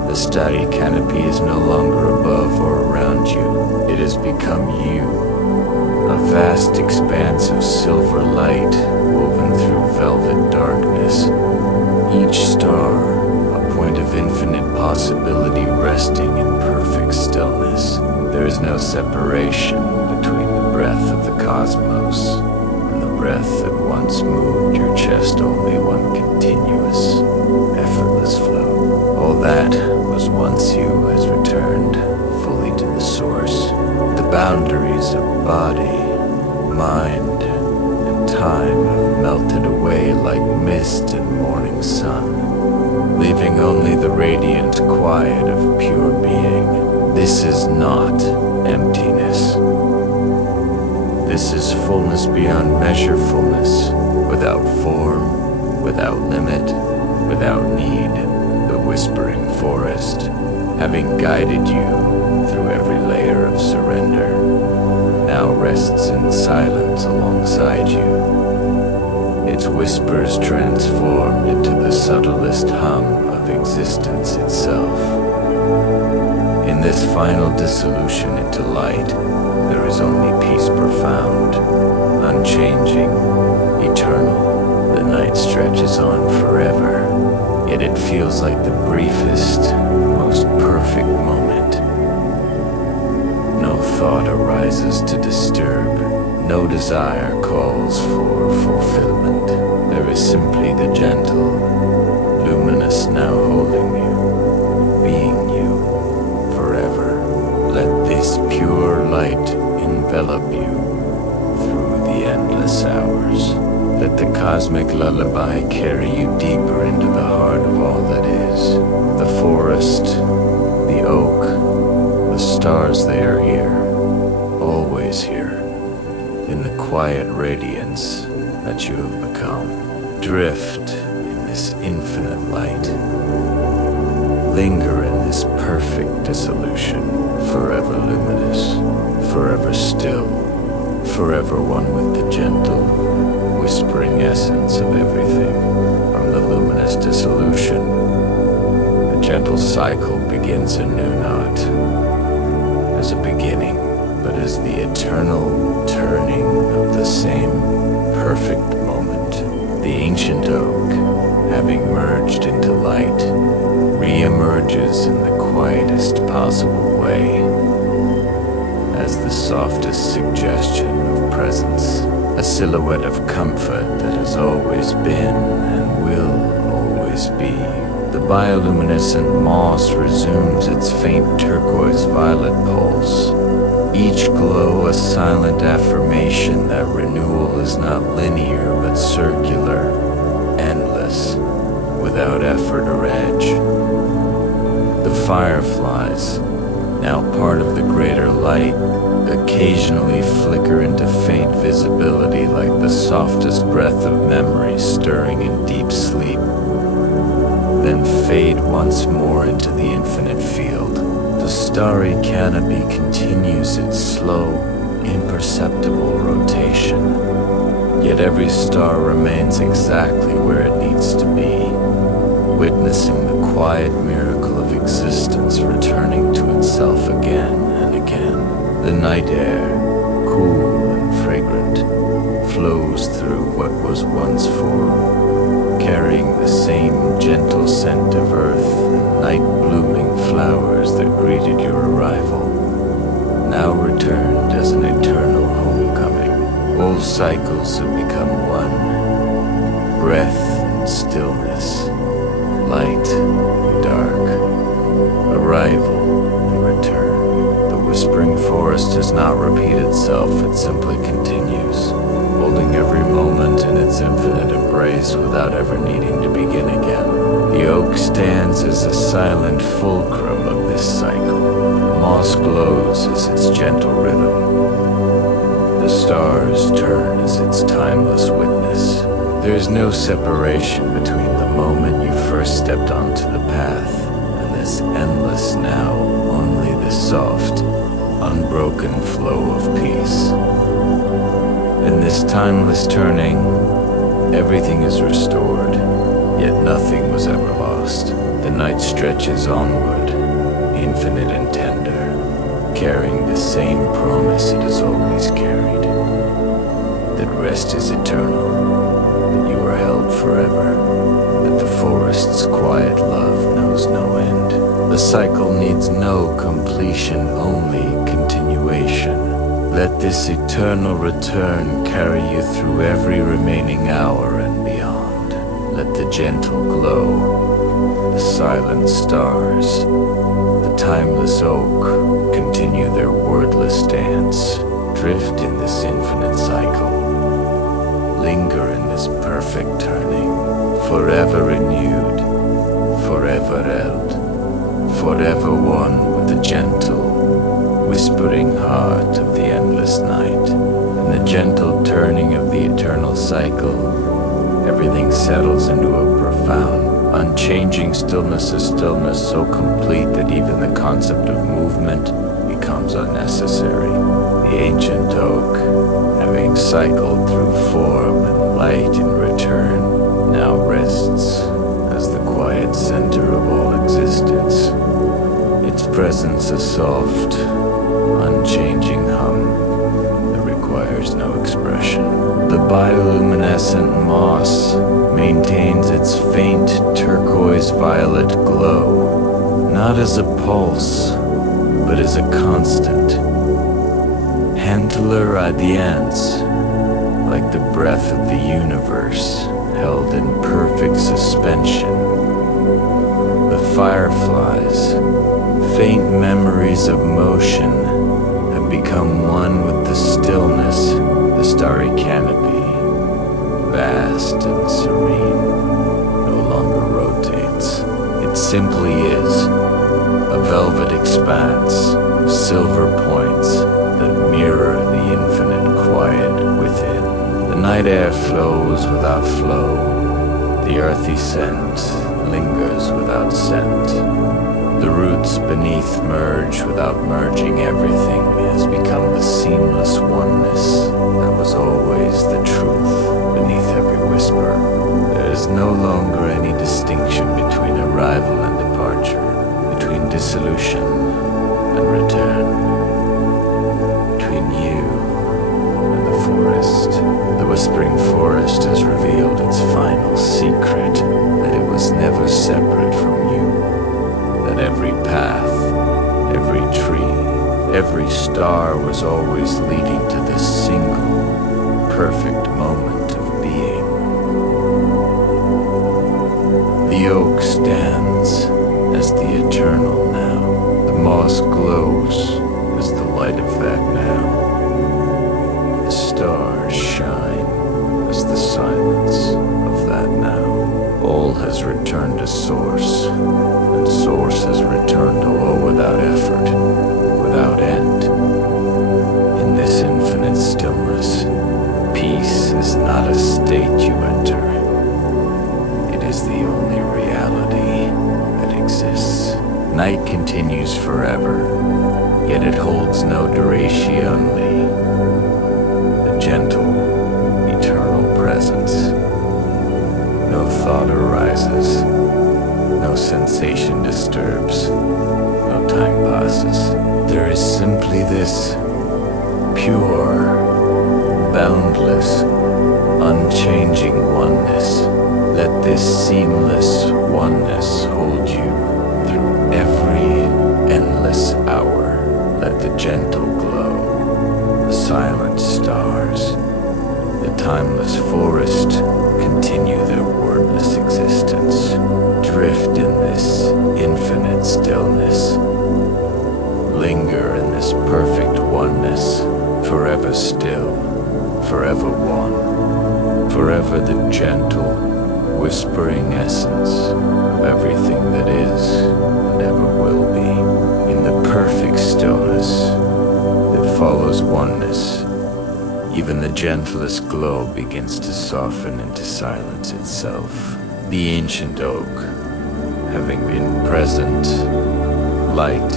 The starry canopy is no longer above or around you. It has become you, a vast expanse of silver light woven through velvet darkness. Each star, a point of infinite possibility resting in perfect stillness. There is no separation between the breath of the cosmos and the breath that once moved your chest, only one continuous, effortless flow. All that was once you has returned fully to the source. The boundaries of body, mind, and time have melted away like mist in morning sun, leaving only the radiant quiet of pure being. This is not emptiness. This is fullness beyond measure, fullness, without form, without limit, without need. The whispering forest, having guided you through every layer of surrender, now rests in silence alongside you. Its whispers transformed into the subtlest hum of existence itself. In this final dissolution into light, there is only peace profound, unchanging, eternal. The night stretches on forever, yet it feels like the briefest, most perfect moment. No thought arises to disturb, no desire calls for fulfillment. There is simply the gentle, luminous now holding you, being you, forever. Let this pure light envelop you through the endless hours. Let the cosmic lullaby carry you deeper into the heart of all that is. The forest, the oak, the stars, they are here, always here, in the quiet radiance that you have become. Drift in this infinite light. Linger in this perfect dissolution, forever luminous, forever still, forever one with the gentle, whispering essence of everything. From the luminous dissolution, the gentle cycle begins anew, not as a beginning, but as the eternal turning of the same perfect moment. The ancient oak, having merged into light, re-emerges in the quietest possible way, as the softest suggestion of presence, a silhouette of comfort that has always been and will always be. The bioluminescent moss resumes its faint turquoise-violet pulse, each glow a silent affirmation that renewal is not linear but circular, endless, without effort or edge. The fireflies, now part of the greater light, occasionally flicker into faint visibility like the softest breath of memory stirring in deep sleep, then fade once more into the infinite field. The starry canopy continues its slow, imperceptible rotation, yet every star remains exactly where it needs to be, witnessing the quiet miracle of existence returning to itself again and again. The night air, cool and fragrant, flows through what was once form, carrying the same gentle scent of earth and night-blooming flowers that greeted your arrival, now returned as an eternal homecoming. All cycles have become one, breath and stillness, light and dark, arrival and return. The whispering forest does not repeat itself, it simply continues, holding every moment in its infinite embrace without ever needing to begin again. The oak stands as a silent fulcrum of this cycle. Moss glows as its gentle rhythm. The stars turn as its timeless witness. There is no separation between the moment you first stepped onto the path and the is endless now, only the soft, unbroken flow of peace. In this timeless turning, everything is restored, yet nothing was ever lost. The night stretches onward, infinite and tender, carrying the same promise it has always carried, that rest is eternal, that you are held forever, that the forest's quiet love knows no end. The cycle needs no completion, only continuation. Let this eternal return carry you through every remaining hour and beyond. Let the gentle glow, the silent stars, the timeless oak continue their wordless dance. Drift in this infinite cycle. Linger in this perfect turning. Forever renewed, forever held, forever one with the gentle, whispering heart of the endless night. In the gentle turning of the eternal cycle, everything settles into a profound, unchanging stillness, a stillness so complete that even the concept of movement becomes unnecessary. The ancient oak, having cycled through form and light in return, now rests as the quiet center of all existence. Its presence a soft, unchanging hum that requires no expression. The bioluminescent moss maintains its faint turquoise-violet glow, not as a pulse, but as a constant. Hentler ambience, like the breath of the universe, held in perfect suspension. The fireflies, faint memories of motion, have become one with the stillness, the starry canopy, vast and serene, no longer rotates. It simply is, a velvet expanse of silver points that mirror the infinite quiet within. The night air flows without flow. The earthy scent lingers without scent. The roots beneath merge without merging. Everything has become the seamless oneness that was always the truth beneath every whisper. There is no longer any distinction between arrival and departure, between dissolution and return, between you and the forest. The whispering forest has revealed its final secret, that it was never separate from you, that every path, every tree, every star was always leading to this single, perfect moment of being. The oak stands as the eternal now. The moss glows as the light of that now. The stars shine as the silence of that now. All has returned to source, and source has returned to all without effort, without end. In this infinite stillness, peace is not a state you enter. It is the only reality that exists. Night continues forever, yet it holds no duration. The gentle, eternal presence. No thought arises, no sensation disturbs, no time passes. There is simply this pure, boundless, unchanging oneness. Let this seamless oneness hold you through every endless hour. Let the gentle glow, the silent stars, the timeless forest continue their wordless existence. Drift in this infinite stillness. Linger in this perfect oneness, forever still, forever one, forever the gentle, whispering essence of everything that is and ever will be. In the perfect stillness that follows oneness, even the gentlest glow begins to soften into silence itself. The ancient oak, having been present, light,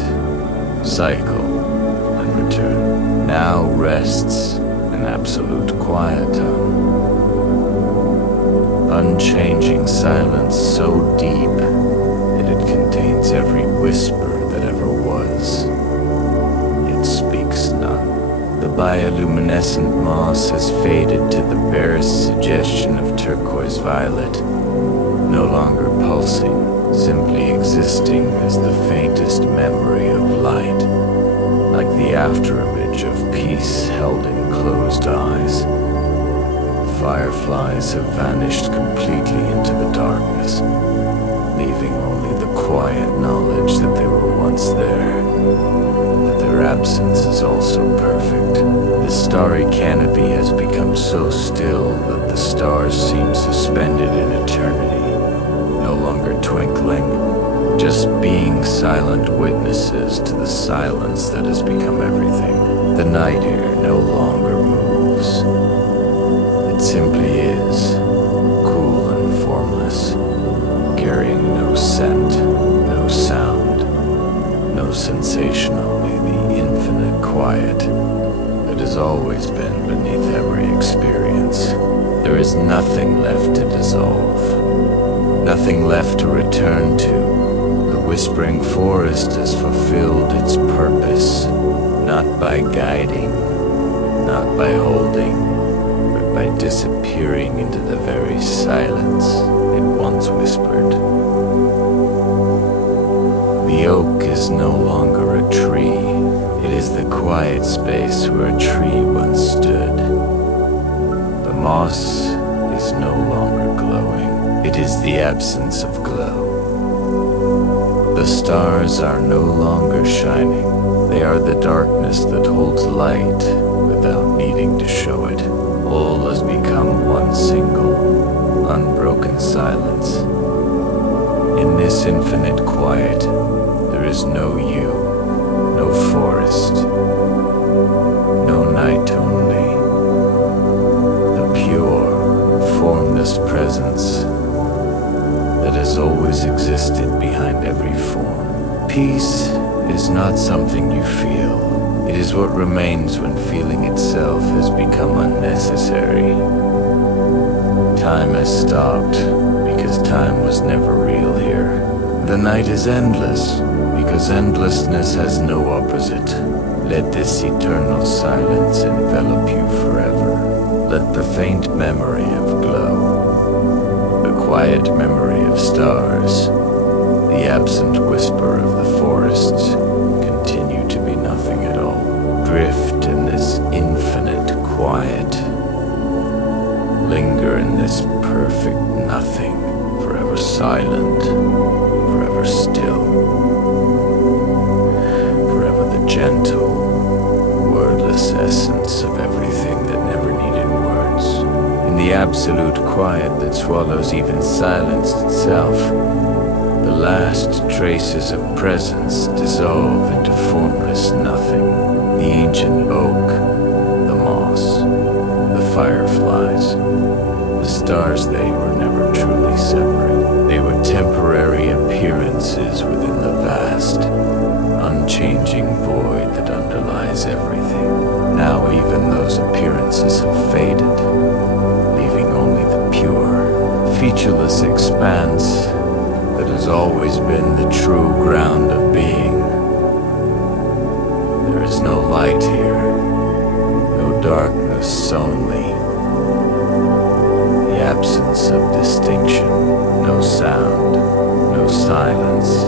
cycle, and return, now rests in absolute quietude. Unchanging silence so deep that it contains every whisper that ever was, yet speaks none. The bioluminescent moss has faded to the barest suggestion of turquoise violet, no longer pulsing, simply existing as the faintest memory of light, like the afterimage of peace held in closed eyes. Fireflies have vanished completely into the darkness, leaving only the quiet knowledge that they were once there, but their absence is also perfect. The starry canopy has become so still that the stars seem suspended in eternity, no longer twinkling, just being silent witnesses to the silence that has become everything. The night air no longer moves. It simply is, cool and formless, carrying no scent, no sound, no sensation, only the infinite quiet that has always been beneath every experience. There is nothing left to dissolve, nothing left to return to. The whispering forest has fulfilled its purpose, not by guiding, not by holding, by disappearing into the very silence it once whispered. The oak is no longer a tree. It is the quiet space where a tree once stood. The moss is no longer glowing. It is the absence of glow. The stars are no longer shining. They are the darkness that holds light without needing to show it. All has become one single, unbroken silence. In this infinite quiet, there is no you, no forest, no night only. The pure, formless presence that has always existed behind every form. Peace is not something you feel. It is what remains when feeling itself has become unnecessary. Time has stopped because time was never real here. The night is endless because endlessness has no opposite. Let this eternal silence envelop you forever. Let the faint memory of glow, the quiet memory of stars, the absent whisper of the forests continue to be nothing at all. Drift in this infinite quiet. Linger in this perfect nothing, forever silent, forever still, forever the gentle, wordless essence of everything that never needed words. In the absolute quiet that swallows even silence itself, the last traces of presence dissolve into formless nothing. The ancient oak, the moss, the fireflies, the stars, they were never truly separate. They were temporary appearances within the vast, unchanging void that underlies everything. Now even those appearances have faded, leaving only the pure, featureless expanse that has always been the true ground of being. There is no light here, no darkness only. The absence of distinction, no sound, no silence.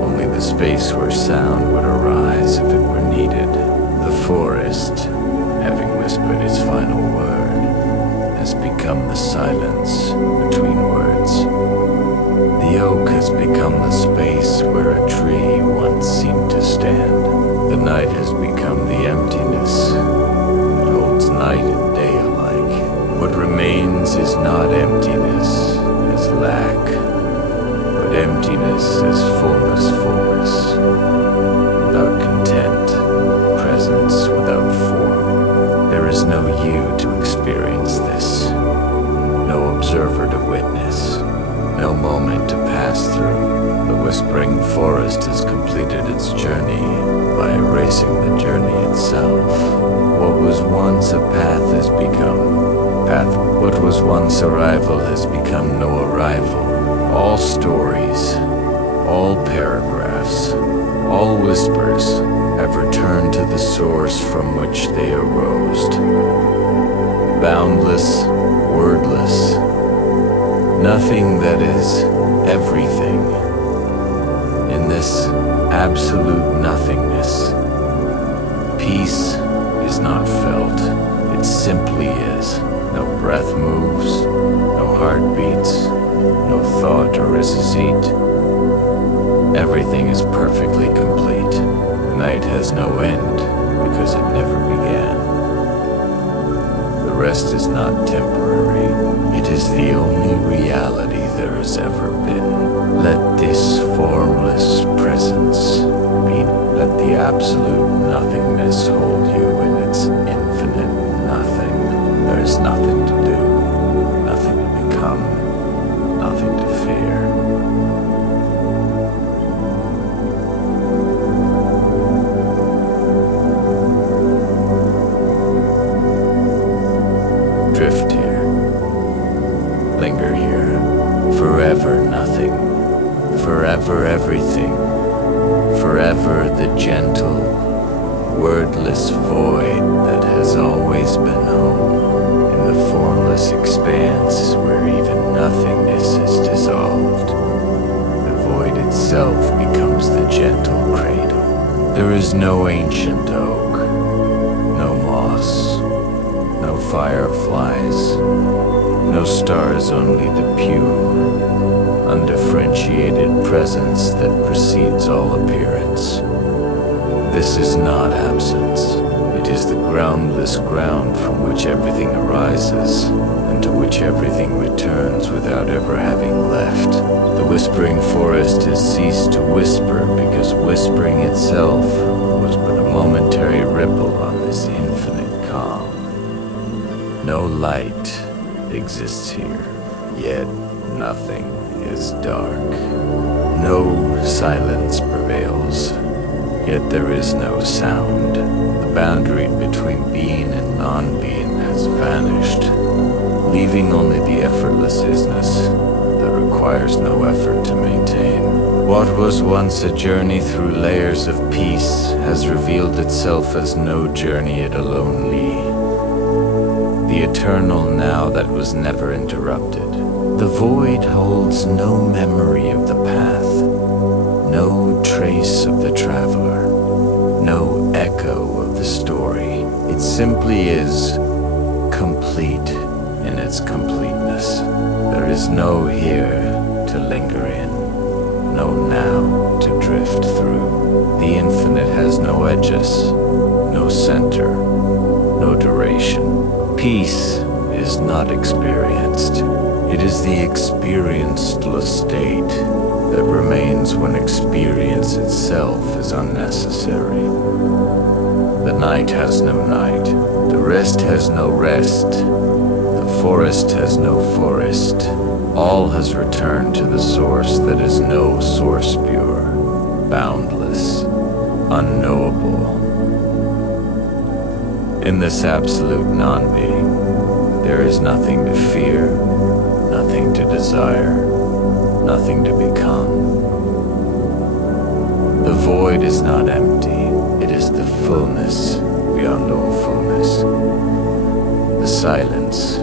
Only the space where sound would arise if it were needed. The forest, having whispered its final word, has become the silence between words. The oak has become the space where a tree once seemed to stand. The night has become the emptiness that holds night and day alike. What remains is not emptiness as lack, but emptiness as fullness, without content, presence without form. There is no you to experience this, no observer to witness. no moment to pass through. The whispering forest has completed its journey by erasing the journey itself. What was once a path has become path. What was once arrival has become no arrival. All stories, all paragraphs, all whispers have returned to the source from which they arose. Boundless, wordless, nothing that is everything. In this absolute nothingness, peace is not felt, it simply is. No breath moves, no heart beats, no thought arises heat. Everything is perfectly complete. The night has no end because it never began. The rest is not temporary. It is the only reality there has ever been. Let this formless presence be. Let the absolute nothingness hold you in its infinite nothing. There is nothing to do, nothing to become, nothing to fear. Drift here, linger here, forever nothing, forever everything, forever the gentle, wordless void that has always been home, in the formless expanse where even nothingness is dissolved. The void itself becomes the gentle cradle. There is no ancient oak, no moss, no fireflies, no stars, only the pure, undifferentiated presence that precedes all appearance. This is not absence. It is the groundless ground from which everything arises, and to which everything returns without ever having left. The whispering forest has ceased to whisper because whispering itself was but a momentary ripple on this infinite calm. No light exists here, yet nothing is dark. No silence prevails, yet there is no sound. The boundary between being and non-being has vanished, leaving only the effortless isness that requires no effort to maintain. What was once a journey through layers of peace has revealed itself as no journey it alone leads. The eternal now that was never interrupted. The void holds no memory of the path, no trace of the traveler, no echo of the story. It simply is complete in its completeness. There is no here to linger in, no now to drift through. The infinite has no edges, no center, no duration. Peace is not experienced. It is the experienceless state that remains when experience itself is unnecessary. The night has no night. The rest has no rest. The forest has no forest. All has returned to the source that is no source pure, boundless, unknowable. In this absolute non-being, there is nothing to fear, nothing to desire, nothing to become. The void is not empty, it is the fullness beyond all fullness. The silence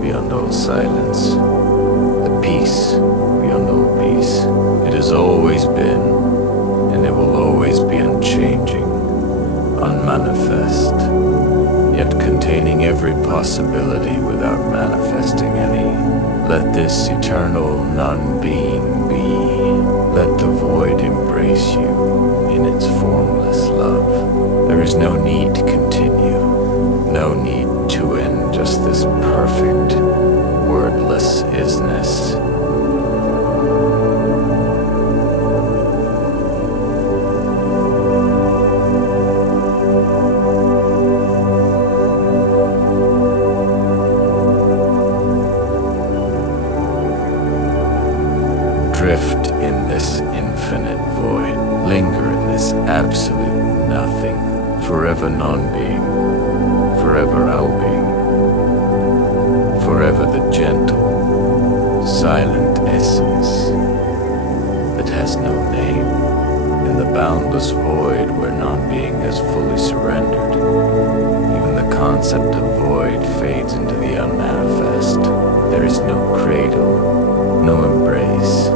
beyond all silence. The peace beyond all peace. It has always been, and it will always be unchanging, unmanifest, yet containing every possibility without manifesting any. Let this eternal non-being be. Let the void embrace you in its formless love. There is no need to continue, no need to end just this perfect, wordless isness. drift in this infinite void, linger in this absolute nothing, forever non-being, forever our-being, forever the gentle, silent essence that has no name, in the boundless void where non-being has fully surrendered. Even the concept of void fades into the unmanifest. There is no cradle, no embrace,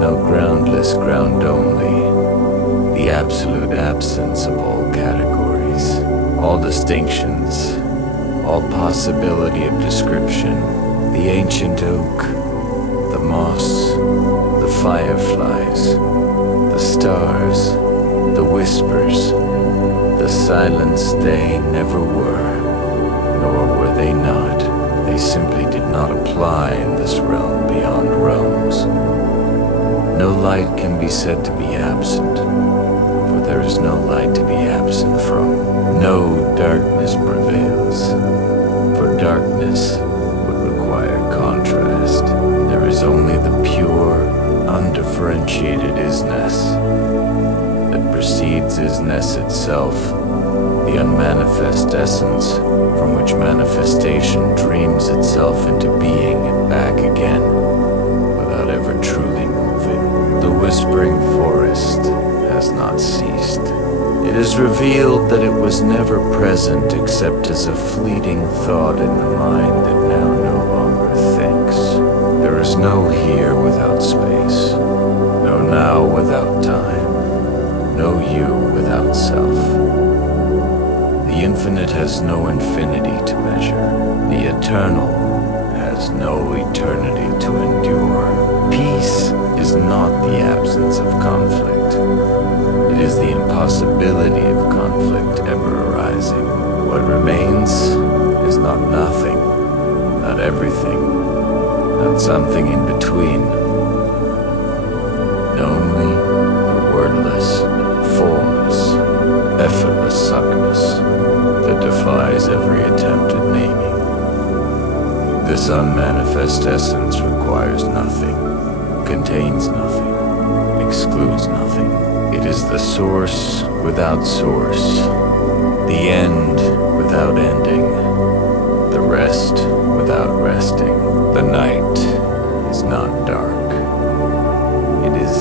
no groundless ground only, the absolute absence of all categories, all distinctions, all possibility of description. The ancient oak, the moss, the fireflies, the stars, the whispers, the silence, they never were, nor were they not. They simply did not apply in this realm beyond realms. No light can be said to be absent, for there is no light to be absent from. No darkness prevails, for darkness would require contrast. There is only the pure, undifferentiated isness that precedes isness itself, the unmanifest essence from which manifestation dreams itself into being and back again without ever truly moving. The whispering forest has not ceased. It is revealed that it was never present except as a fleeting thought in the mind that now no longer thinks. There is no here without space, no now without time, no you without self. The infinite has no infinity to measure. The eternal has no eternity to endure. Peace is not the absence of conflict. It is the impossibility of conflict ever arising. What remains is not nothing, not everything, not something in between. Only the wordless, formless, effortless suckness that defies every attempt at naming. This unmanifest essence requires nothing, contains nothing, excludes nothing. It is the source without source, the end without ending, the rest without resting. The night is not dark. It is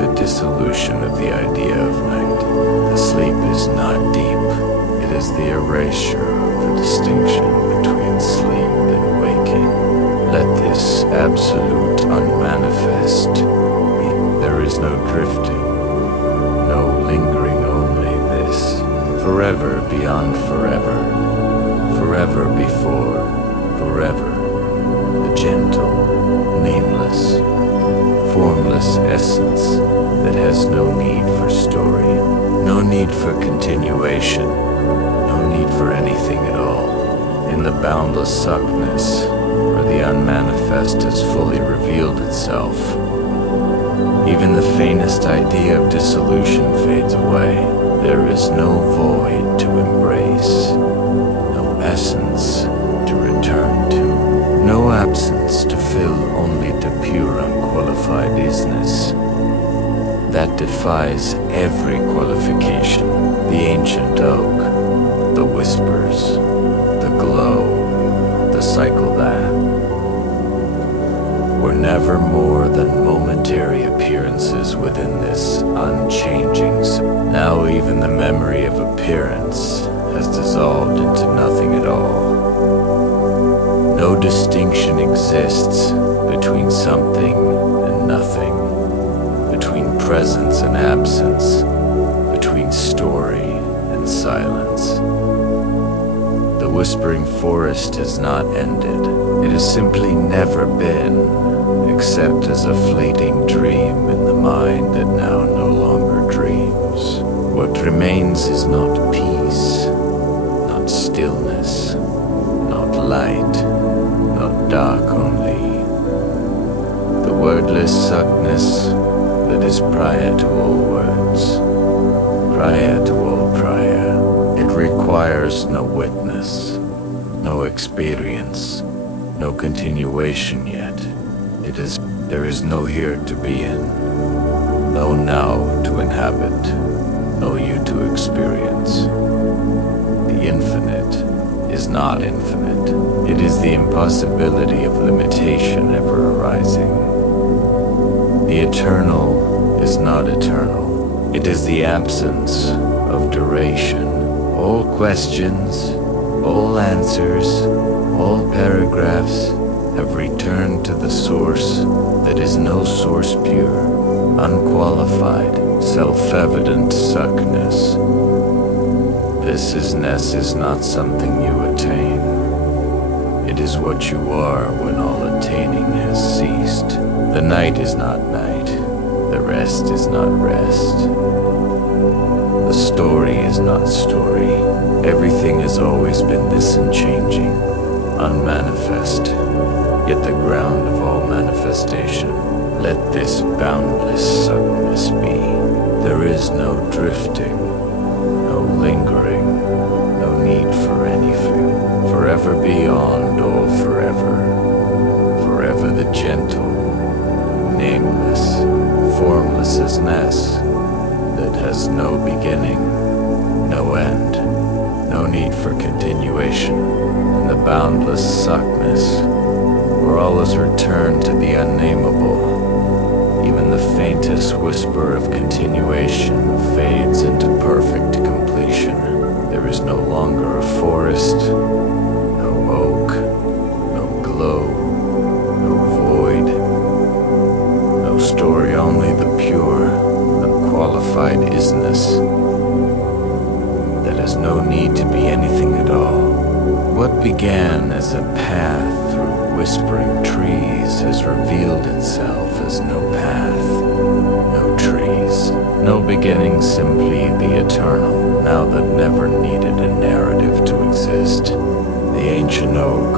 the dissolution of the idea of night. The sleep is not deep. It is the erasure of the distinction between sleep and waking. Let this absolute unmanifest be. There is no drifting, no lingering, only this. Forever beyond forever, forever before, forever. The gentle, nameless, formless essence that has no need for story, no need for continuation, no need for anything at all. In the boundless suckness, where the unmanifest has fully revealed itself, even the faintest idea of dissolution fades away. There is no void to embrace, no essence to return to, no absence to fill, only to pure unqualified isness that defies every qualification. The ancient oak, the whispers, the glow, the cycle that were never more than momentary appearances within this unchanging. Now even the memory of appearance has dissolved into nothing at all. No distinction exists between something and nothing, between presence and absence, between story and silence. The whispering forest has not ended. It has simply never been, except as a fleeting dream in the mind that now no longer dreams. What remains is not peace, not stillness, not light, not dark only. The wordless suckness that is prior to all words, prior to all prior. It requires no witness, no experience, no continuation yet. There is no here to be in, no now to inhabit, no you to experience. The infinite is not infinite. It is the impossibility of limitation ever arising. The eternal is not eternal. It is the absence of duration. All questions, all answers, all paragraphs have returned to the source that is no source pure, unqualified, self-evident suckness. This isness is not something you attain. It is what you are when all attaining has ceased. The night is not night. The rest is not rest. The story is not story. Everything has always been this unchanging, unmanifest, yet the ground of all manifestation. Let this boundless suckness be. There is no drifting, no lingering, no need for anything. Forever beyond all forever. Forever the gentle, nameless, formlessness that has no beginning, no end, no need for continuation, and the boundless suckness, where all is returned to the unnameable. Even the faintest whisper of continuation fades into perfect completion. There is no longer a forest, no oak, no glow, no void, no story, only the pure, unqualified isness that has no need to be anything at all. What began as a path through whispering trees has revealed itself as no path, no trees, no beginning, simply the eternal, now that never needed a narrative to exist. The ancient oak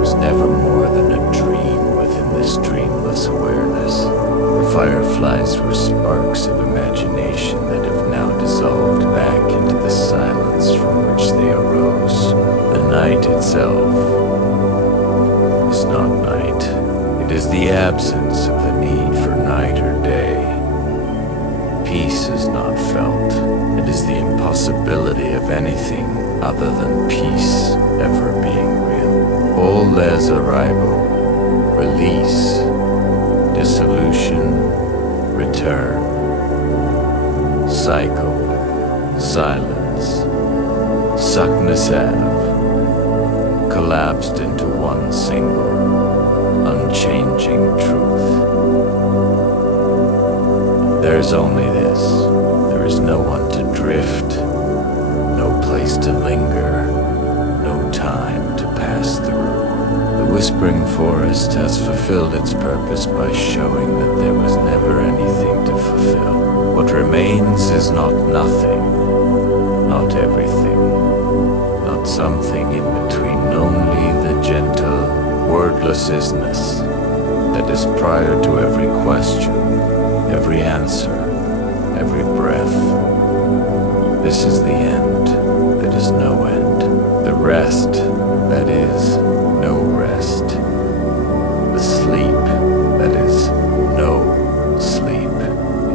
was never more than a dream within this dreamless awareness. The fireflies were sparks of imagination that have now dissolved back into the silence from which they arose. The night itself is not night. It is the absence of the need for night or day. Peace is not felt. It is the impossibility of anything other than peace ever being real. All les arrival, release, dissolution, return, cycle, silence, suckness Ave, collapsed into one single, unchanging truth. There's only this. There is no one to drift, no place to linger, no time to pass through. The whispering forest has fulfilled its purpose by showing that there was never anything to fulfill. What remains is not nothing, not everything, not something in between, only the gentle, wordless isness that is prior to every question, every answer, every breath. This is the end that is no end, the rest that is no rest, the sleep that is no sleep.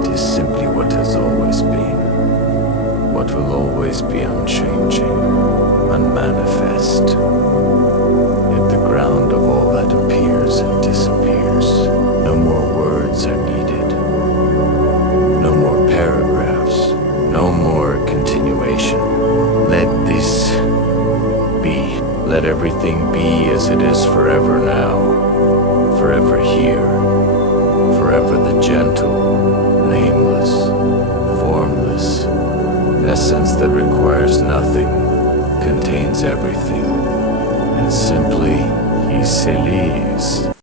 It is simply what has always been, what will always be unchanging, unmanifest. Yet the ground of all that appears and disappears. No more words are needed, no more paragraphs, no more continuation. Let this be. Let everything be as it is forever now, forever here, forever the gentle, nameless, formless essence that requires nothing, contains everything, and simply he se leaves.